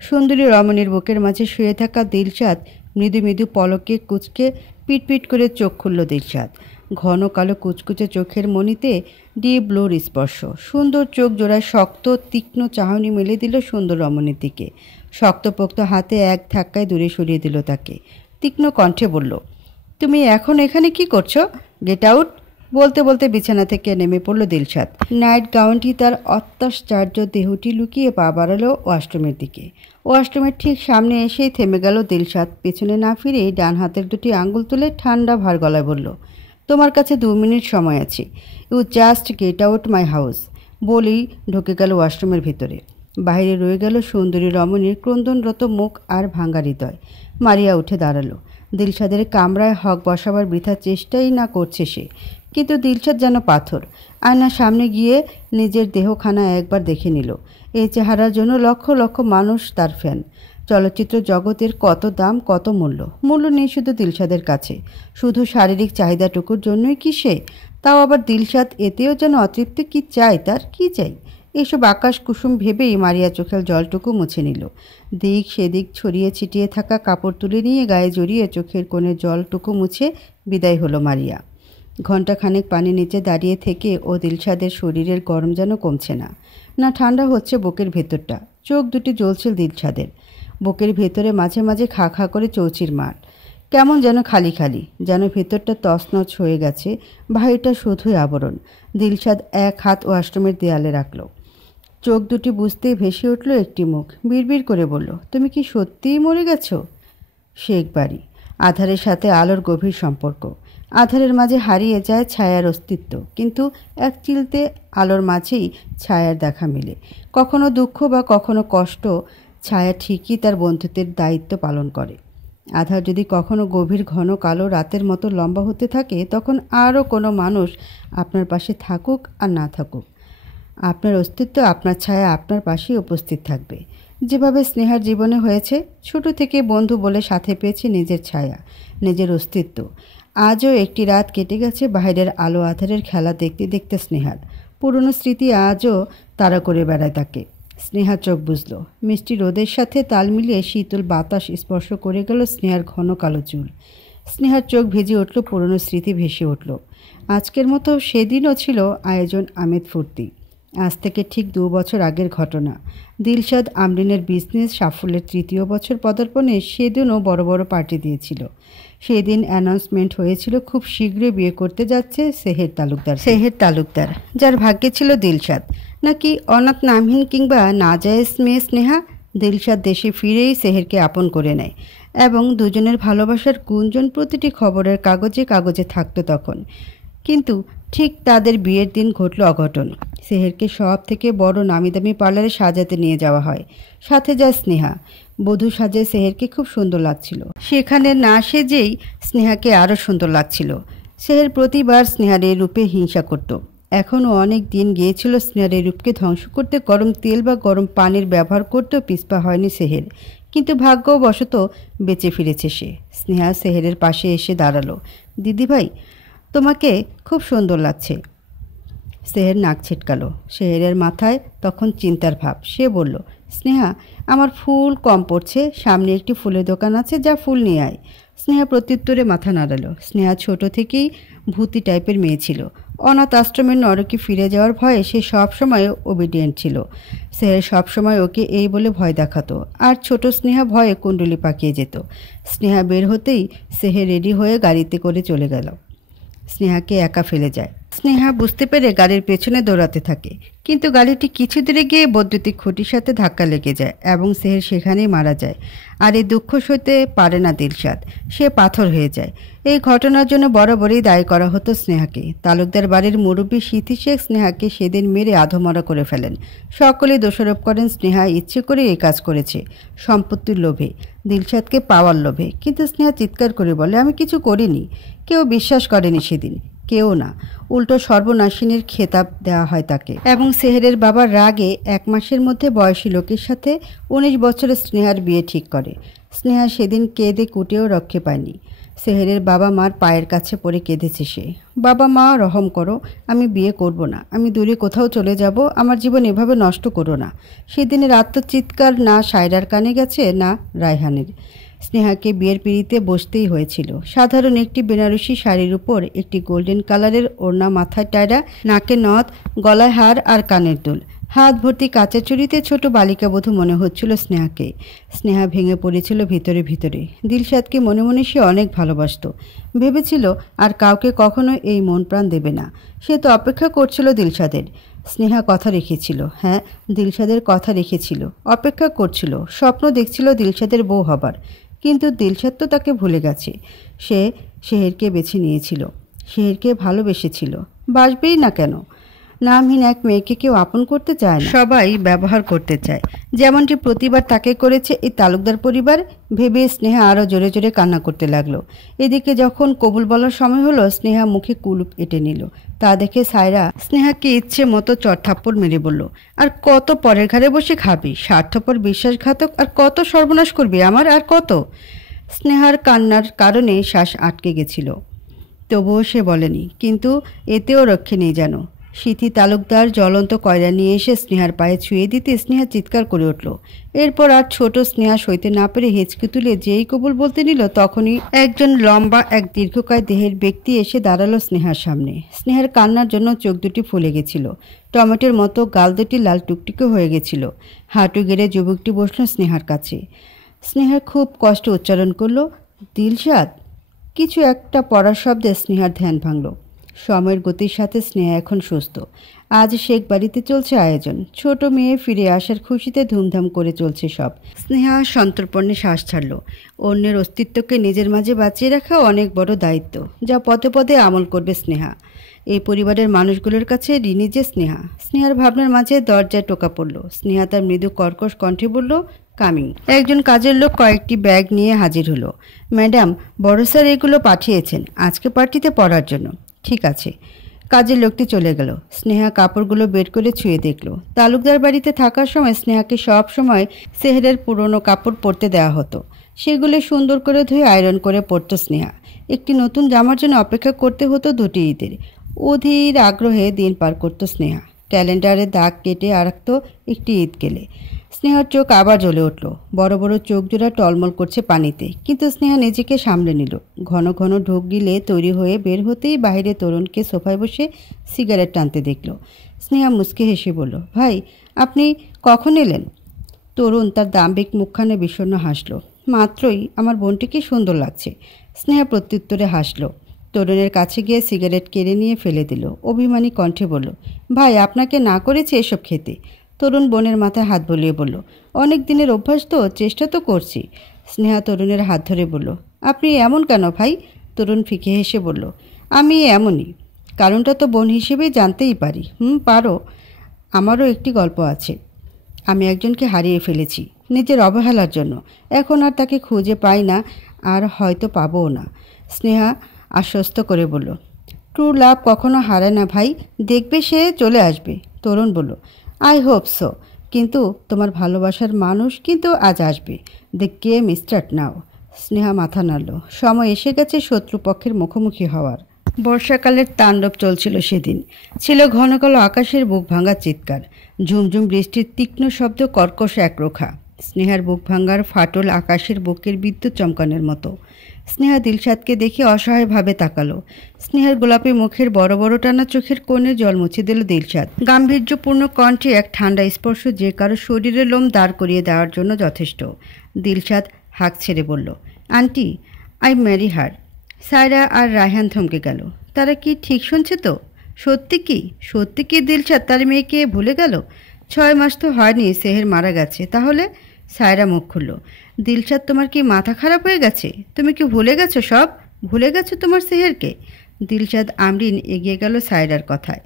সুন্দরী রমণীর বুকের মাঝে শুয়ে থাকা দিলশাদ মৃদু মৃদু পলকে কুচকে পিটপিট করে চোখ খুলল দিলশাদ। ঘন কালো কুচকুচে চোখের মণিতে ডিপ ব্লুর স্পর্শ। সুন্দর চোখ জোড়ায় শক্ত তীক্ষ্ণ চাহনি মেলে দিল সুন্দর রমণীর দিকে। শক্তপোক্ত হাতে এক ধাক্কায় দূরে সরিয়ে দিল তাকে। তীক্ষ্ণ কণ্ঠে বলল, তুমি এখন এখানে কি করছো? Get out. বলতে বলতে বিছানা থেকে নেমে পড়ল দিলশাদ। নাইট গাউনটি তার অত্যাশ্চর্য দেহটি লুকিয়ে পা বাড়ালো ওয়াশরুমের দিকে। ওয়াশরুমের ঠিক সামনে এসেই থেমে গেল দিলশাদ। পেছনে না ফিরে ডান হাতের দুটি আঙ্গুল তুলে ঠান্ডা ভার গলায় বলল, তোমার কাছে 2 মিনিট সময় আছে। You just get out my house. বলেই ঢুকে গেল ওয়াশরুমের ভিতরে। বাইরে রয়ে গেল সুন্দরী রমণীর ক্রন্দনরত মুখ আর ভাঙ্গা হৃদয়। মারিয়া উঠে দাঁড়ালো। দিলশাদের কামরায় হক বসাবার বৃথা চেষ্টাই না করছে সে। কিন্তু দিলশাদ যেন পাথর। আয়নার সামনে গিয়ে নিজের দেহখানা একবার দেখে নিল। এই চেহারার জন্য লক্ষ লক্ষ মানুষ তার ফ্যান। চলচ্চিত্র জগতের কত দাম, কত মূল্য নেই শুধু দিলশাদের কাছে। শুধু শারীরিক চাহিদাটুকুর জন্যই কি সে? তাও আবার দিলশাদ এতেও যেন অতৃপ্তি। কি চাই তার, কি চাই? এসব আকাশ কুসুম ভেবেই মারিয়া চোখের জলটুকু মুছে নিল। দিক সেদিক ছড়িয়ে ছিটিয়ে থাকা কাপড় তুলে নিয়ে গায়ে জড়িয়ে চোখের কোণে জলটুকু মুছে বিদায় হলো মারিয়া। ঘণ্টাখানেক পানি নিচে দাঁড়িয়ে থেকে ও দিলশাদের শরীরের গরম যেন কমছে না, না ঠান্ডা হচ্ছে বুকের ভেতরটা। চোখ দুটি জ্বলছিল দিলশাদের। বুকের ভেতরে মাঝে মাঝে খা খা করে চৌচির মাঠ। কেমন যেন খালি খালি, যেন ভেতরটা তছনছ হয়ে গেছে। ভাইটা শুধুই আবরণ। দিলশাদ এক হাত ওয়াশরুমের দেয়ালে রাখল। চোখ দুটি বুঝতেই ভেসে উঠল একটি মুখ। বিড়বিড় করে বলল, তুমি কি সত্যিই মরে গেছো? শেখ বাড়ি। আধারের সাথে আলোর গভীর সম্পর্ক। আধারের মাঝে হারিয়ে যায় ছায়ার অস্তিত্ব, কিন্তু এক চিলতে আলোর মাঝেই ছায়ার দেখা মেলে। কখনো দুঃখ বা কখনো কষ্ট, ছায়া ঠিকই তার বন্ধুত্বের দায়িত্ব পালন করে। আধার যদি কখনো গভীর ঘন কালো রাতের মতো লম্বা হতে থাকে, তখন আরও কোনো মানুষ আপনার পাশে থাকুক আর না থাকুক, আপনার অস্তিত্ব, আপনার ছায়া আপনার পাশেই উপস্থিত থাকবে। যেভাবে স্নেহার জীবনে হয়েছে, ছোট থেকে বন্ধু বলে সাথে পেয়েছে নিজের ছায়া, নিজের অস্তিত্ব। আজও একটি রাত কেটে গেছে বাইরের আলো আধারের খেলা দেখতে দেখতে স্নেহার। পুরনো স্মৃতি আজও তাড়া করে বেড়ায় তাকে। স্নেহা চোখ বুঝল। মিষ্টি রোদের সাথে তাল মিলিয়ে শীতল বাতাস স্পর্শ করে গেল স্নেহার ঘন কালো চুল। স্নেহার চোখ ভেজে উঠল, পুরনো স্মৃতি ভেসে উঠল। আজকের মতো সেদিনও ছিল আয়োজন আমেদ ফুর্তি। আজ থেকে ঠিক 2 বছর আগের ঘটনা। দিলশাদ আমরিনের বিজনেস সাফল্যের 3য় বছর পদার্পণে সেদিনও বড় বড় পার্টি দিয়েছিল। সেদিন অ্যানাউন্সমেন্ট হয়েছিল খুব শীঘ্রই বিয়ে করতে যাচ্ছে সেহের তালুকদার, যার ভাগ্যে ছিল দিলশাদ। নাকি অনাথ নামহীন কিংবা নাজায়েজ মেয়ে স্নেহা। দিলশাদ দেশে ফিরেই সেহেরকে আপন করে নেয় এবং দুজনের ভালোবাসার গুঞ্জন প্রতিটি খবরের কাগজে কাগজে থাকতো তখন। কিন্তু ঠিক তাদের বিয়ের দিন ঘটল অঘটন। সেহেরকে সব থেকে বড় নামিদামি পার্লারে সাজাতে নিয়ে যাওয়া হয়। সাথে যায় স্নেহা। বধূ সাজে সেহেরকে খুব সুন্দর লাগছিল। সেখানে না সেজেই স্নেহাকে আরও সুন্দর লাগছিল। সেহের প্রতিবার স্নেহার এই রূপে হিংসা করত। এখনও অনেক দিন গিয়েছিল স্নেহার এই রূপকে ধ্বংস করতে গরম তেল বা গরম পানির ব্যবহার করতেও পিছপা হয়নি সেহের। কিন্তু ভাগ্যবশত বেঁচে ফিরেছে সে। স্নেহা সেহেরের পাশে এসে দাঁড়ালো। দিদিভাই, তোমাকে খুব সুন্দর লাগছে। সেহের নাক ছিটকালো। সেহেরের মাথায় তখন চিন্তার ভাব। সে বলল, স্নেহা, আমার ফুল কম পড়ছে, সামনে একটি ফুলের দোকান আছে, যা ফুল নিয়ে আয়। স্নেহা প্রত্যুত্তরে মাথা নাড়ালো। স্নেহা ছোট থেকেই ভূতি টাইপের মেয়ে ছিল। অনাথ আশ্রমের নরকে ফিরে যাওয়ার ভয়ে সে সবসময় ওবিডিয়েন্ট ছিল। সেহের সবসময় ওকে এই বলে ভয় দেখাতো, আর ছোট স্নেহা ভয়ে কুণ্ডলি পাকিয়ে যেত। স্নেহা বের হতেই সেহে রেডি হয়ে গাড়িতে করে চলে গেল। স্নেহাকে একা ফেলে যায়। স্নেহা বুঝতে পেরে গাড়ির পেছনে দৌড়াতে থাকে, কিন্তু গাড়িটি কিছু দূরে গিয়ে বৈদ্যুতিক খুঁটির সাথে ধাক্কা লেগে যায় এবং সেহের সেখানেই মারা যায়। আর এই দুঃখ সইতে পারে না দিলশাদ। সে পাথর হয়ে যায়। এই ঘটনার জন্য বরাবরই দায়ী করা হতো স্নেহাকে। তালুকদার বাড়ির মুরব্বী সিথি শেখ স্নেহাকে সেদিন মেরে আধমরা করে ফেলেন। সকলে দোষারোপ করেন স্নেহা ইচ্ছে করে এই কাজ করেছে, সম্পত্তির লোভে, দিলশাদকে পাওয়ার লোভে। কিন্তু স্নেহা চিৎকার করে বলে, আমি কিছু করিনি। কেউ বিশ্বাস করেনি সেদিন, কেউ না। উল্টো সর্বনাশিনীর খেতাব দেওয়া হয় তাকে। এবং সেহেরের বাবার রাগে 1 মাসের মধ্যে বয়সী লোকের সাথে 19 বছরের স্নেহার বিয়ে ঠিক করে। স্নেহা সেদিন কেঁদে কুটেও রক্ষে পায়নি। সেহেরের বাবা মার পায়ের কাছে পড়ে কেঁদেছে সে। বাবা মা, রহম করো, আমি বিয়ে করব না, আমি দূরে কোথাও চলে যাব, আমার জীবন এভাবে নষ্ট করো না। সেদিনের আত্মচিৎকার না সায়রার কানে গেছে না রায়হানের। স্নেহাকে বিয়ের পিঁড়িতে বসতেই হয়েছিল। সাধারণ একটি বেনারসি শাড়ির উপর একটি গোল্ডেন কালারের ওড়না, মাথায় টায়রা, নাকে নথ, গলায় হার আর কানের দুল, হাত ভর্তি কাঁচা চুড়িতে ছোট বালিকা বধূ মনে হচ্ছিল স্নেহাকে। স্নেহা ভেঙে পড়েছিল ভিতরে ভিতরে। দিলশাদকে মনে মনে সে অনেক ভালোবাসত। ভেবেছিল আর কাউকে কখনো এই মন প্রাণ দেবে না। সে তো অপেক্ষা করছিল দিলশাদের। স্নেহা কথা রেখেছিল, হ্যাঁ, দিলশাদের কথা রেখেছিল। অপেক্ষা করছিল, স্বপ্ন দেখছিল দিলশাদের বউ হবার। কিন্তু দিলশাদ তো তাকে ভুলে গেছে। সেহেরকে বেছে নিয়েছিল, সেহেরকে ভালোবেসেছিল, বাসবেই না কেন? নামহীন এক মেয়েকে কেউ আপন করতে চায় না, সবাই ব্যবহার করতে চায়, যেমনটি প্রতিবার তাকে করেছে এই তালুকদার পরিবার। ভেবে স্নেহা আরও জোরে জোরে কান্না করতে লাগলো। এদিকে যখন কবুল বলার সময় হলো, স্নেহা মুখে কুলুপ এঁটে নিল। তা দেখে সায়রা স্নেহাকে ইচ্ছে মতো চড়থাপ্পড় মেরে বলল, আর কত পরের ঘরে বসে খাবি, স্বার্থপর বিশ্বাসঘাতক, আর কত সর্বনাশ করবি আমার, আর কত। স্নেহার কান্নার কারণে শ্বাস আটকে গেছিল, তবুও সে বলেনি, কিন্তু এতেও রক্ষে নেই যেন। সিথি তালুকদার জ্বলন্ত কয়লা নিয়ে এসে স্নেহার পায়ে ছুঁয়ে দিতে স্নেহা চিৎকার করে উঠল। এরপর আর ছোট স্নেহা সইতে না পেরে হেঁচকে তুলে যেই কবুল বলতে নিল, তখনই একজন লম্বা এক দীর্ঘকায় দেহের ব্যক্তি এসে দাঁড়ালো স্নেহার সামনে। স্নেহার কান্নার জন্য চোখ দুটি ফুলে গেছিল, টমেটোর মতো গাল দুটি লাল টুকটুকে হয়ে গেছিল। হাঁটু গেড়ে যুবকটি বসল স্নেহার কাছে। স্নেহা খুব কষ্ট উচ্চারণ করলো, দিলশাদ। কিছু একটা পড়ার শব্দে স্নেহার ধ্যান ভাঙল। সময়ের গতির সাথে স্নেহা এখন সুস্থ। আজ শেখ বাড়িতে চলছে আয়োজন, ছোট মেয়ে ফিরে আসার খুশিতে ধুমধাম করে চলছে সব। স্নেহা সন্তর্পণে শ্বাস ছাড়ল। অন্যের অস্তিত্বকে নিজের মাঝে বাঁচিয়ে রাখা অনেক বড় দায়িত্ব, যা পদে পদে আমল করবে স্নেহা। এই পরিবারের মানুষগুলোর কাছে ঋণী যে স্নেহা। স্নেহার ভাবনার মাঝে দরজায় টোকা পড়ল। স্নেহা তার মৃদু কর্কশ কণ্ঠে বলল, কামিং। একজন কাজের লোক কয়েকটি ব্যাগ নিয়ে হাজির হলো। ম্যাডাম, বড় স্যার এগুলো পাঠিয়েছেন আজকে পার্টিতে পড়ার জন্য। ঠিক আছে। কাজের লোকটি চলে গেল। স্নেহা কাপড়গুলো বের করে ছুঁয়ে দেখল। তালুকদার বাড়িতে থাকার সময় স্নেহাকে সব সময় সেহেরের পুরনো কাপড় পরতে দেওয়া হতো। সেগুলো সুন্দর করে ধুয়ে আয়রন করে পরত স্নেহা। একটি নতুন জামার জন্য অপেক্ষা করতে হতো দুটি ঈদের। অধীর আগ্রহে দিন পার করত স্নেহা। ক্যালেন্ডারে দাগ কেটে রাখত একটি ঈদ গেলে। স্নেহার চোখ আবার জ্বলে উঠল। বড় বড় চোখ জোড়া টলমল করছে পানিতে, কিন্তু স্নেহা নিজেকে সামলে নিল। ঘন ঘন ঢোক গিলে তৈরি হয়ে বের হতেই বাইরে তরুণকে সোফায় বসে সিগারেট টানতে দেখল। স্নেহা মুচকি হেসে বলল, ভাই আপনি কখন এলেন? তরুণ তার দাম্ভিক মুখখানে বিষণ্ণ হাসল। মাত্রই। আমার বোনটিকে সুন্দর লাগছে। স্নেহা প্রত্যুত্তরে হাসল। তরুণের কাছে গিয়ে সিগারেট কেড়ে নিয়ে ফেলে দিল। অভিমানী কণ্ঠে বলল, ভাই আপনাকে না করেছে এসব খেতে। তরুণ বোনের মাথায় হাত বুলিয়ে বলল, অনেক দিনের অভ্যাস তো, চেষ্টা তো করছি। স্নেহা তরুণের হাত ধরে বলল, আপনি এমন কেন ভাই? তরুণ ফিকে হেসে বলল, আমি এমনই। কারণটা তো বোন হিসেবেই জানতেই পারি। পারো। আমারও একটি গল্প আছে। আমি একজনকে হারিয়ে ফেলেছি নিজের অবহেলার জন্য। এখন আর তাকে খুঁজে পাই না, আর হয়তো পাবও না। স্নেহা আশ্বস্ত করে বলল, ট্রু লাভ কখনো হারায় না ভাই, দেখবে সে চলে আসবে। তরুণ বলল, আই হোপ সো, কিন্তু তোমার ভালোবাসার মানুষ কিন্তু আজ আসবে। The game start now. Sneha মাথা নাড়ল। সময় এসে গেছে শত্রুপক্ষের মুখোমুখি হওয়ার। বর্ষাকালের তাণ্ডব চলছিল সেদিন। ছিল ঘন কালো আকাশের বুক ভাঙার চিৎকার, ঝুমঝুম বৃষ্টির তীক্ষ্ণ শব্দ, কর্কশ একরোখা। স্নেহার বুক ভাঙার ফাটল আকাশের বুকের বিদ্যুৎ চমকানোর মতো। স্নেহা দিলশাদকে দেখে অসহায়ভাবে তাকালো। স্নেহার গোলাপি মুখের বড় বড় টানা চোখের কোণে জল মুছে দিল দিলশাদ। গাম্ভীর্যপূর্ণ কণ্ঠে এক ঠান্ডা স্পর্শ যে কারো শরীরের লোম দাঁড় করিয়ে দেওয়ার জন্য যথেষ্ট। দিলশাদ হাঁক ছেড়ে বলল, aunty, I marry her. Saira আর রায়হান থমকে গেল। তারা কি ঠিক শুনছে তো? সত্যি কি দিলশাদ তার মেয়েকে ভুলে গেল? 6 মাস তো হয়নি সেহের মারা গেছে। তাহলে? সায়রা মুখ খুলল। দিলশাদ, তোমার কি মাথা খারাপ হয়ে গেছে? তুমি কি ভুলে গেছো সব? ভুলে গেছো তোমার সেহেরকে? দিলশাদ আমরিন এগিয়ে গেল সায়রার কথায়।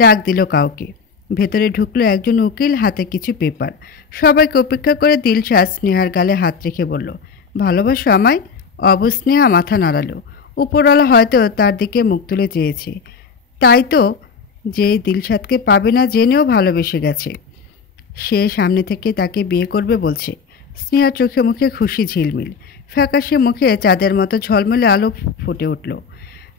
ডাক দিল কাউকে। ভেতরে ঢুকলো একজন উকিল, হাতে কিছু পেপার। সবাইকে উপেক্ষা করে দিলশাদ স্নেহার গালে হাত রেখে বলল, ভালোবাসো আমায়? অবস্নেহা মাথা নাড়ালো। উপরওয়ালা হয়তো তার দিকে মুখ তুলে চেয়েছে। তাই তো, যে দিলশাদকে পাবে না জেনেও ভালোবেসে গেছে। সে সামনে থেকে তাকে বিয়ে করবে বলছে। স্নেহার চোখে মুখে খুশি ঝিলমিল। ফ্যাকাশে মুখে চাঁদের মতো ঝলমলে আলো ফুটে উঠল।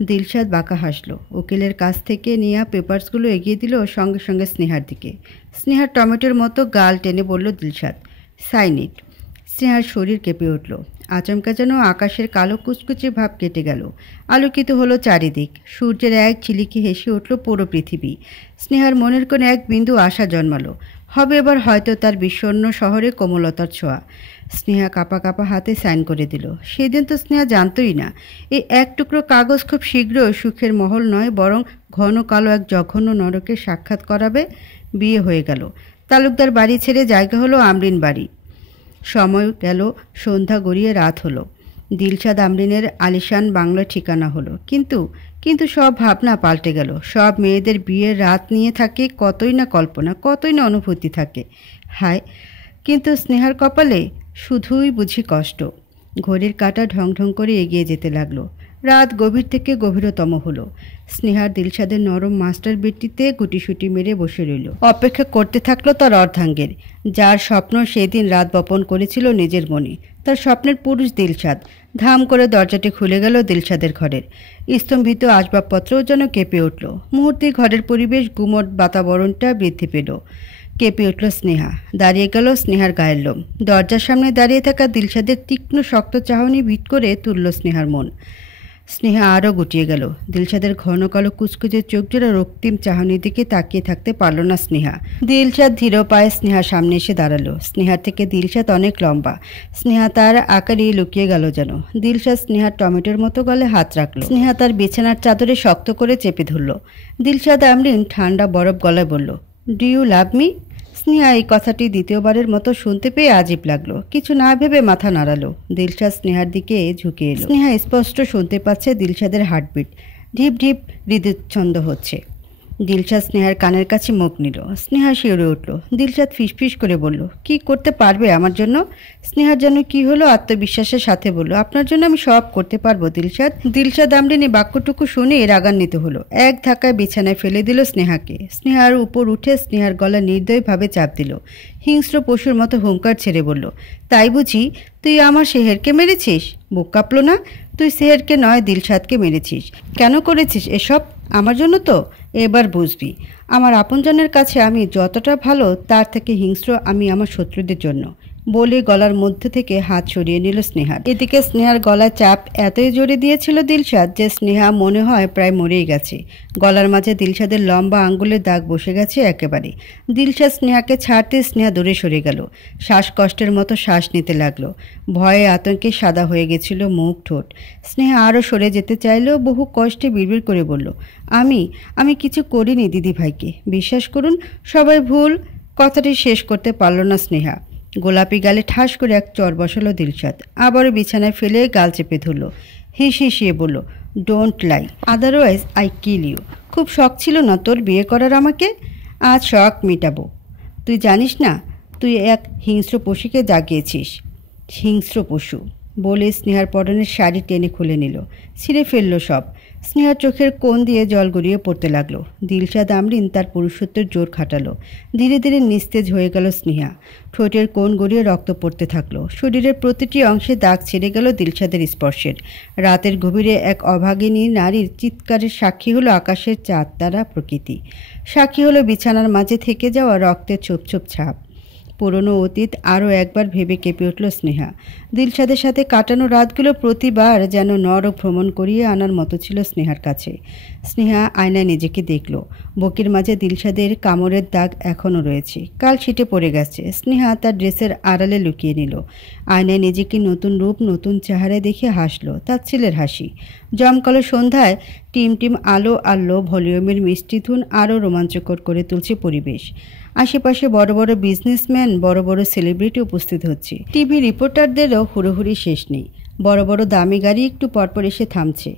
দিলশাদ বাঁকা হাসল। উকিলের কাছ থেকে নেওয়া পেপারসগুলো এগিয়ে দিল সঙ্গে সঙ্গে স্নেহার দিকে। স্নেহার টমেটোর মতো গাল টেনে বলল দিলশাদ, সাইন ইট। স্নেহার শরীর কেঁপে উঠল। আচমকা যেন আকাশের কালো কুচকুচে ভাব কেটে গেল। আলোকিত হলো চারিদিক। সূর্যের এক ঝিলিকে হেসে উঠল পুরো পৃথিবী। স্নেহার মনের কোণে এক বিন্দু আশা জন্মালো। হবে এবার হয়তো তার বিষণ্ণ শহরে কোমলতার ছোঁয়া। স্নেহা কাঁপা কাঁপা হাতে সাইন করে দিল। সেদিন তো স্নেহা জানতই না এই এক টুকরো কাগজ খুব শীঘ্র সুখের মহল নয়, বরং ঘন কালো এক জঘন্য নরকের সাক্ষাৎ করাবে। বিয়ে হয়ে গেল। তালুকদার বাড়ি ছেড়ে জায়গা হলো আমরিন বাড়ি। সময় গেল, সন্ধ্যা গড়িয়ে রাত হলো। দিলশাদ আমরিনের আলিশান বাংলা ঠিকানা হলো। কিন্তু কিন্তু সব ভাবনা পাল্টে গেল। সব মেয়েদের বিয়ের রাত নিয়ে থাকে কতই না কল্পনা, কতই না অনুভূতি থাকে। হায়, কিন্তু স্নেহার কপালে শুধুই বুঝি কষ্ট। ঘড়ির কাঁটা ঢং ঢং করে এগিয়ে যেতে লাগলো। রাত গভীর থেকে গভীরতম হলো। স্নেহার দিলশাদের নরম মাস্টার বেডটিতে গুটিসুটি মেরে বসে রইল। অপেক্ষা করতে থাকলো তার অর্ধাঙ্গের, যার স্বপ্ন সেদিন রাত বপন করেছিল নিজের মনে। তার স্বপ্নের পুরুষ দিলশাদ। ধাম করে দরজাটি খুলে গেল দিলশাদের ঘরের। স্তম্ভিত আসবাবপত্রও যেন কেঁপে উঠল। মুহূর্তে ঘরের পরিবেশ গুমট বাতাবরণটা বৃদ্ধি পেল। কেঁপে উঠল স্নেহা। দাঁড়িয়ে গেল স্নেহার গায়ের লোম। দরজার সামনে দাঁড়িয়ে থাকা দিলশাদের তীক্ষ্ণ শক্ত চাহনি ভিট করে তুলল স্নেহার মন। স্নেহা আরও গুটিয়ে গেল। দিলশাদের ঘন কালো কুচকুচে চোখ জোড়া রক্তিম চাহনির দিকে তাকিয়ে থাকতে পারল না স্নেহা। দিলশাদ ধীর পায়ে স্নেহার সামনে এসে দাঁড়ালো। স্নেহার থেকে দিলশাদ অনেক লম্বা। স্নেহা তার আকারে লুকিয়ে গেল যেন। দিলশাদ স্নেহার টমেটোর মতো গলে হাত রাখল। স্নেহা তার বিছানার চাদরে শক্ত করে চেপে ধরল। দিলশাদ আমরিন ঠান্ডা বরফ গলায় বলল, do you love me? Sneha এই কথাটি দ্বিতীয়বারের মতো শুনতে পেয়ে আজীব লাগলো। কিছু না ভেবে মাথা নাড়ালো। দিলশাদ স্নেহার দিকে ঝুঁকে এলো। স্নেহা স্পষ্ট শুনতে পাচ্ছে দিলশাদের হার্টবিট। ঢিপ ঢিপ হৃদয়ছন্দ হচ্ছে। দিলশাদ স্নেহার কানের কাছে মুখ নিল। স্নেহা শিউরে উঠল। দিলশাদ ফিসফিস করে বলল, কি করতে পারবে আমার জন্য? স্নেহার যেন কি হলো, আত্মবিশ্বাসের সাথে বলল, আপনার জন্য আমি সব করতে পারবো দিলশাদ। দিলশাদ আমরিনী বাক্যটুকু শুনে রাগান্বিত হলো। এক ধাক্কায় বিছানায় ফেলে দিল স্নেহাকে। স্নেহার উপর উঠে স্নেহার গলা নির্দয়ভাবে চাপ দিল। হিংস্র পশুর মতো হুঙ্কার ছেড়ে বলল, তাই বুঝি তুই আমার সেহেরকে মেরেছিস? বুক কাঁপলো না? তুই সেহেরকে নয় দিলশাদকে মেরেছিস। কেন করেছিস এসব? আমার জন্য তো? এবার বুঝবি। আমার আপনজনের কাছে আমি যতটা ভালো, তার থেকে হিংস্র আমি আমার শত্রুদের জন্য। বলে গলার মধ্যে থেকে হাত সরিয়ে নিল স্নেহার। এদিকে স্নেহার গলায় চাপ এতই জোরে দিয়েছিল দিলশাদ যে স্নেহা মনে হয় প্রায় মরেই গেছে। গলার মাঝে দিলশাদের লম্বা আঙ্গুলের দাগ বসে গেছে একেবারে। দিলশাদ স্নেহাকে ছাড়তে স্নেহা দূরে সরে গেল। শ্বাসকষ্টের মতো শ্বাস নিতে লাগলো। ভয়ে আতঙ্কে সাদা হয়ে গেছিল মুখ ঠোঁট। স্নেহা আরও সরে যেতে চাইলেও বহু কষ্টে বিড়বিড় করে বলল, আমি কিছু করিনি দিদিভাইকে, বিশ্বাস করুন, সবাই ভুল। কথাটি শেষ করতে পারল না স্নেহা। গোলাপি গালে ঠাস করে এক চর বসালো দিলশাদ। আবারও বিছানায় ফেলে গাল চেপে ধরল। হিসিয়ে বলল, don't lie, otherwise I kill you. খুব শখ ছিল না তোর বিয়ে করার আমাকে? আজ শখ মিটাবো। তুই জানিস না, তুই এক হিংস্র পশুকে জাগিয়েছিস। হিংস্র পশু বলে স্নেহার পরনের শাড়ি টেনে খুলে নিল। ছিঁড়ে ফেলল সব। স্নেহার চোখের কোণ দিয়ে জল গড়িয়ে পড়তে লাগলো। দিলশাদ আমরিন তার পুরুষত্বের জোর খাটালো। ধীরে ধীরে নিস্তেজ হয়ে গেল স্নেহা। ঠোঁটের কোণ গড়িয়ে রক্ত পড়তে থাকলো। শরীরের প্রতিটি অংশে দাগ ছেড়ে গেল দিলশাদের স্পর্শের। রাতের গভীরে এক অভাগিনী নারীর চিৎকারের সাক্ষী হলো আকাশের চাঁদ তারা প্রকৃতি। সাক্ষী হলো বিছানার মাঝে থেকে যাওয়া রক্তের ছোপ ছোপ ছাপ। পুরনো অতীত আরও একবার ভেবে কেঁপে উঠল স্নেহা। দিলশাদের সাথে কাটানো রাতগুলো প্রতিবার যেন নরক ভ্রমণ করিয়ে আনার মতো ছিল স্নেহার কাছে। স্নেহা আয়নায় নিজেকে দেখল। বুকের মাঝে দিলশাদের কামড়ের দাগ এখনও রয়েছে। কাল ছিটে পড়ে গেছে। স্নেহা তার ড্রেসের আড়ালে লুকিয়ে নিল। আয়নায় নিজেকে নতুন রূপ, নতুন চেহারায় দেখে হাসল। তার ছেলের হাসি। জমকালো সন্ধ্যায় টিম টিম আলো আর লো ভলিউমের মিষ্টি ধুন আরও রোমাঞ্চকর করে তুলছে পরিবেশ। আশেপাশে বড় বড় বিজনেসম্যান, বড় বড় সেলিব্রিটি উপস্থিত হচ্ছে। টিভি রিপোর্টারদেরও হুড়োহুড়ি শেষ নেই। বড় বড় দামি গাড়ি একটু পরপর এসে থামছে,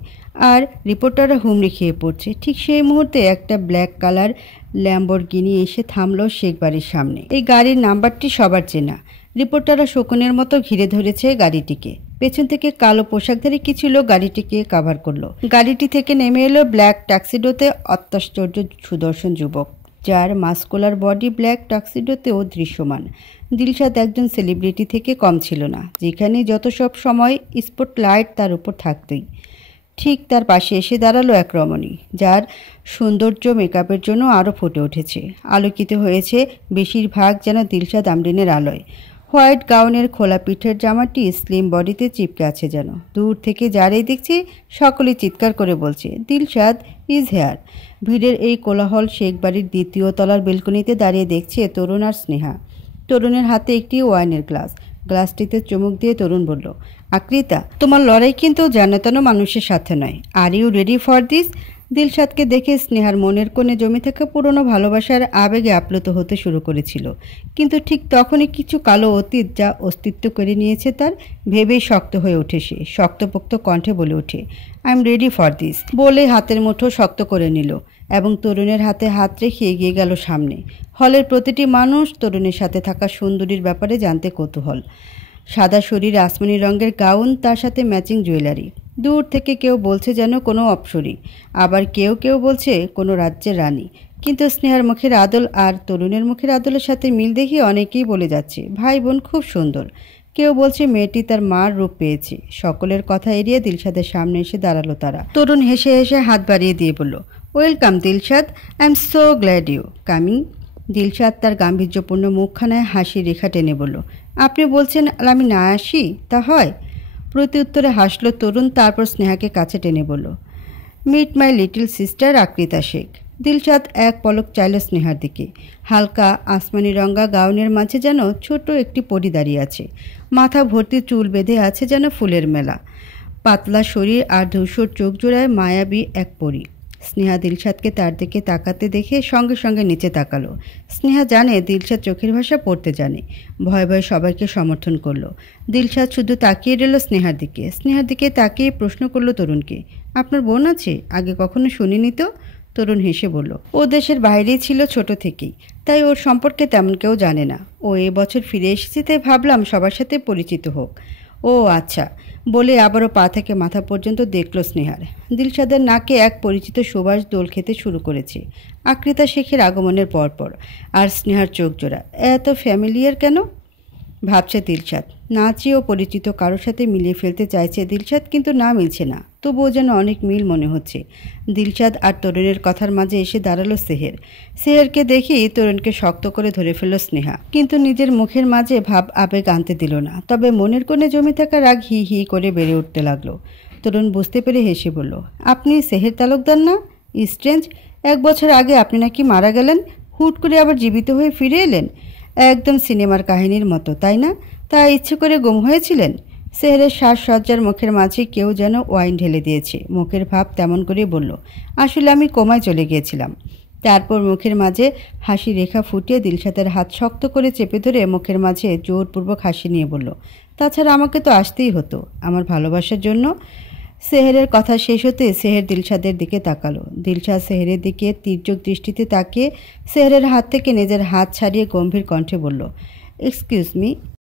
আর রিপোর্টাররা হুমড়ি খেয়ে পড়ছে। ঠিক সেই মুহূর্তে একটা ব্ল্যাক কালার ল্যাম্বরগিনি এসে থামলো শেখ বাড়ির সামনে। এই গাড়ির নাম্বারটি সবার চেনা। রিপোর্টাররা শকুনের মতো ঘিরে ধরেছে গাড়িটিকে। পেছন থেকে কালো পোশাকধারী কিছু লোক গাড়িটিকে কাভার করলো। গাড়িটি থেকে নেমে এলো ব্ল্যাক ট্যাক্সিডোতে অত্যাশ্চর্য সুদর্শন যুবক, যার মাস্কুলার বডি ব্ল্যাক টাক্সিডোতেও দৃশ্যমান। দিলশাদ একজন সেলিব্রিটি থেকে কম ছিল না, যেখানে যত সব সময় স্পটলাইট তার উপর থাকতই। ঠিক তার পাশে এসে দাঁড়ালো এক রমণী, যার সৌন্দর্য মেকআপের জন্য আরও ফুটে উঠেছে। আলোকিত হয়েছে বেশিরভাগ যেন দিলশাদ আমরিনের আলোয়। হোয়াইট গাউনের খোলা পিঠের জামাটি স্লিম বডিতে চিপকে আছে যেন। দূর থেকে যারাই দেখছে সকলে চিৎকার করে বলছে, দিলশাদ ইজ হেয়ার। ভিড়ের এই কোলাহল শেখ বাড়ির দ্বিতীয় তলার বেলকনিতে দাঁড়িয়ে দেখছে তরুণ আর স্নেহা। তরুণের হাতে একটি ওয়াইনের গ্লাস। গ্লাসটিতে চুমুক দিয়ে তরুণ বলল, আকৃতা, তোমার লড়াই কিন্তু জানাতানো মানুষের সাথে নয়। Are you ready for this? দিলশাদকে দেখে স্নেহার মনের কোণে জমে থাকা পুরনো ভালোবাসার আবেগে আপ্লুত হতে শুরু করেছিল, কিন্তু ঠিক তখনই কিছু কালো অতীত যা অস্তিত্ব করে নিয়েছে তার ভেবেই শক্ত হয়ে ওঠে। সে শক্তপোক্ত কণ্ঠে বলে ওঠে, I am ready for this বলে হাতের মুঠো শক্ত করে নিল এবং তরুণের হাতে হাত রেখে এগিয়ে গেল সামনে। হলের প্রতিটি মানুষ তরুণের সাথে থাকা সুন্দরীর ব্যাপারে জানতে কৌতূহল। সাদা শরীর, আসমানি রঙের গাউন, তার সাথে ম্যাচিং জুয়েলারি। দূর থেকে কেউ বলছে যেন কোনো অপ্সরী, আবার কেউ কেউ বলছে কোনো রাজ্যের রানী। কিন্তু স্নেহার মুখের আদল আর তরুণের মুখের আদলের সাথে মিল দেখে অনেকেই বলে যাচ্ছে ভাই বোন খুব সুন্দর। কেউ বলছে মেয়েটি তার মার রূপ পেয়েছে। সকলের কথা এড়িয়ে দিলশাদের সামনে এসে দাঁড়ালো তারা। তরুণ হেসে হেসে হাত বাড়িয়ে দিয়ে বলল, welcome Dilshad, I am so glad you coming. Dilshad তার গাম্ভীর্যপূর্ণ মুখখানায় হাসি রেখা টেনে বলল, আপনি বলছেন আর আমি না আসি তা হয়? প্রতি উত্তরে হাসলো তরুণ, তারপর স্নেহাকে কাছে টেনে বলল, meet my little sister Akrita Sheikh. Dilshad এক পলক চাইল স্নেহার দিকে। হালকা আসমানি রঙা গাউনের মাঝে যেন ছোট একটি পরী দাঁড়িয়ে আছে। মাথা ভর্তি চুল বেঁধে আছে যেন ফুলের মেলা। পাতলা শরীর আর ধূসর চোখ জোড়ায় মায়াবী এক পরী। স্নেহা দিলশাদকে তার দিকে তাকাতে দেখে সঙ্গে সঙ্গে নিচে তাকালো। স্নেহা জানে দিলশাদ চোখের ভাষা পড়তে জানে। ভয়ে ভয়ে সবাইকে সমর্থন করলো। দিলশাদ শুধু তাকিয়ে রইল স্নেহার দিকে। স্নেহার দিকে তাকিয়ে প্রশ্ন করলো তরুণকে, আপনার বোন আছে? আগে কখনো শুনিনি তো। তরুণ হেসে বলল, ও দেশের বাইরেই ছিল ছোট থেকেই, তাই ওর সম্পর্কে তেমন কেউ জানে না। ও এবছর ফিরে এসেছে তাই ভাবলাম সবার সাথে পরিচিত হোক। ও আচ্ছা বলে আবারও পা থেকে মাথা পর্যন্ত দেখল স্নেহার। দিলশাদের নাকে এক পরিচিত সুবাস দোল খেতে শুরু করেছে আকৃতা শেখের আগমনের পরপর। আর স্নেহার চোখ জোড়া এত ফ্যামিলিয়ার কেন ভাবছে দিলশাদ। না চেয়েও পরিচিত কারোর সাথে মিলিয়ে ফেলতে চাইছে দিলশাদ, কিন্তু না মিলছে না। তবুও যেন অনেক মিল মনে হচ্ছে। দিলশাদ আর তরুণের কথার মাঝে এসে দাঁড়ালো সেহের। সেহেরকে দেখেই তরুণকে শক্ত করে ধরে ফেলল স্নেহা, কিন্তু নিজের মুখের মাঝে ভাব আবেগ আনতে দিল না। তবে মনের কোণে জমে থাকা রাগ হি হি করে বেড়ে উঠতে লাগলো। তরুণ বুঝতে পেরে হেসে বলল, আপনি সেহের তালুকদার না? স্ট্রেঞ্জ, 1 বছর আগে আপনি নাকি মারা গেলেন, হুট করে আবার জীবিত হয়ে ফিরে এলেন। একদম সিনেমার কাহিনীর মতো, তাই না? তা ইচ্ছে করে গুম হয়েছিলেন? সেহেরের শ্বাসসজ্জার মুখের মাঝে কেউ যেন ওয়াইন ঢেলে দিয়েছে। মুখের ভাব তেমন করে বলল, আসলে আমি কোমায় চলে গিয়েছিলাম। তারপর মুখের মাঝে হাসি রেখা ফুটিয়ে দিলশাদের হাত শক্ত করে চেপে ধরে মুখের মাঝে জোরপূর্বক হাসি নিয়ে বলল, তাছাড়া আমাকে তো আসতেই হতো আমার ভালোবাসার জন্য। সেহেরের কথা শেষ হতে সেহের দিলশাদের দিকে তাকালো। দিলশাদ সেহেরের দিকে তীর্যক দৃষ্টিতে তাকিয়ে সেহেরের হাত থেকে নিজের হাত ছাড়িয়ে গম্ভীর কণ্ঠে বলল, এক্সকিউজ মি।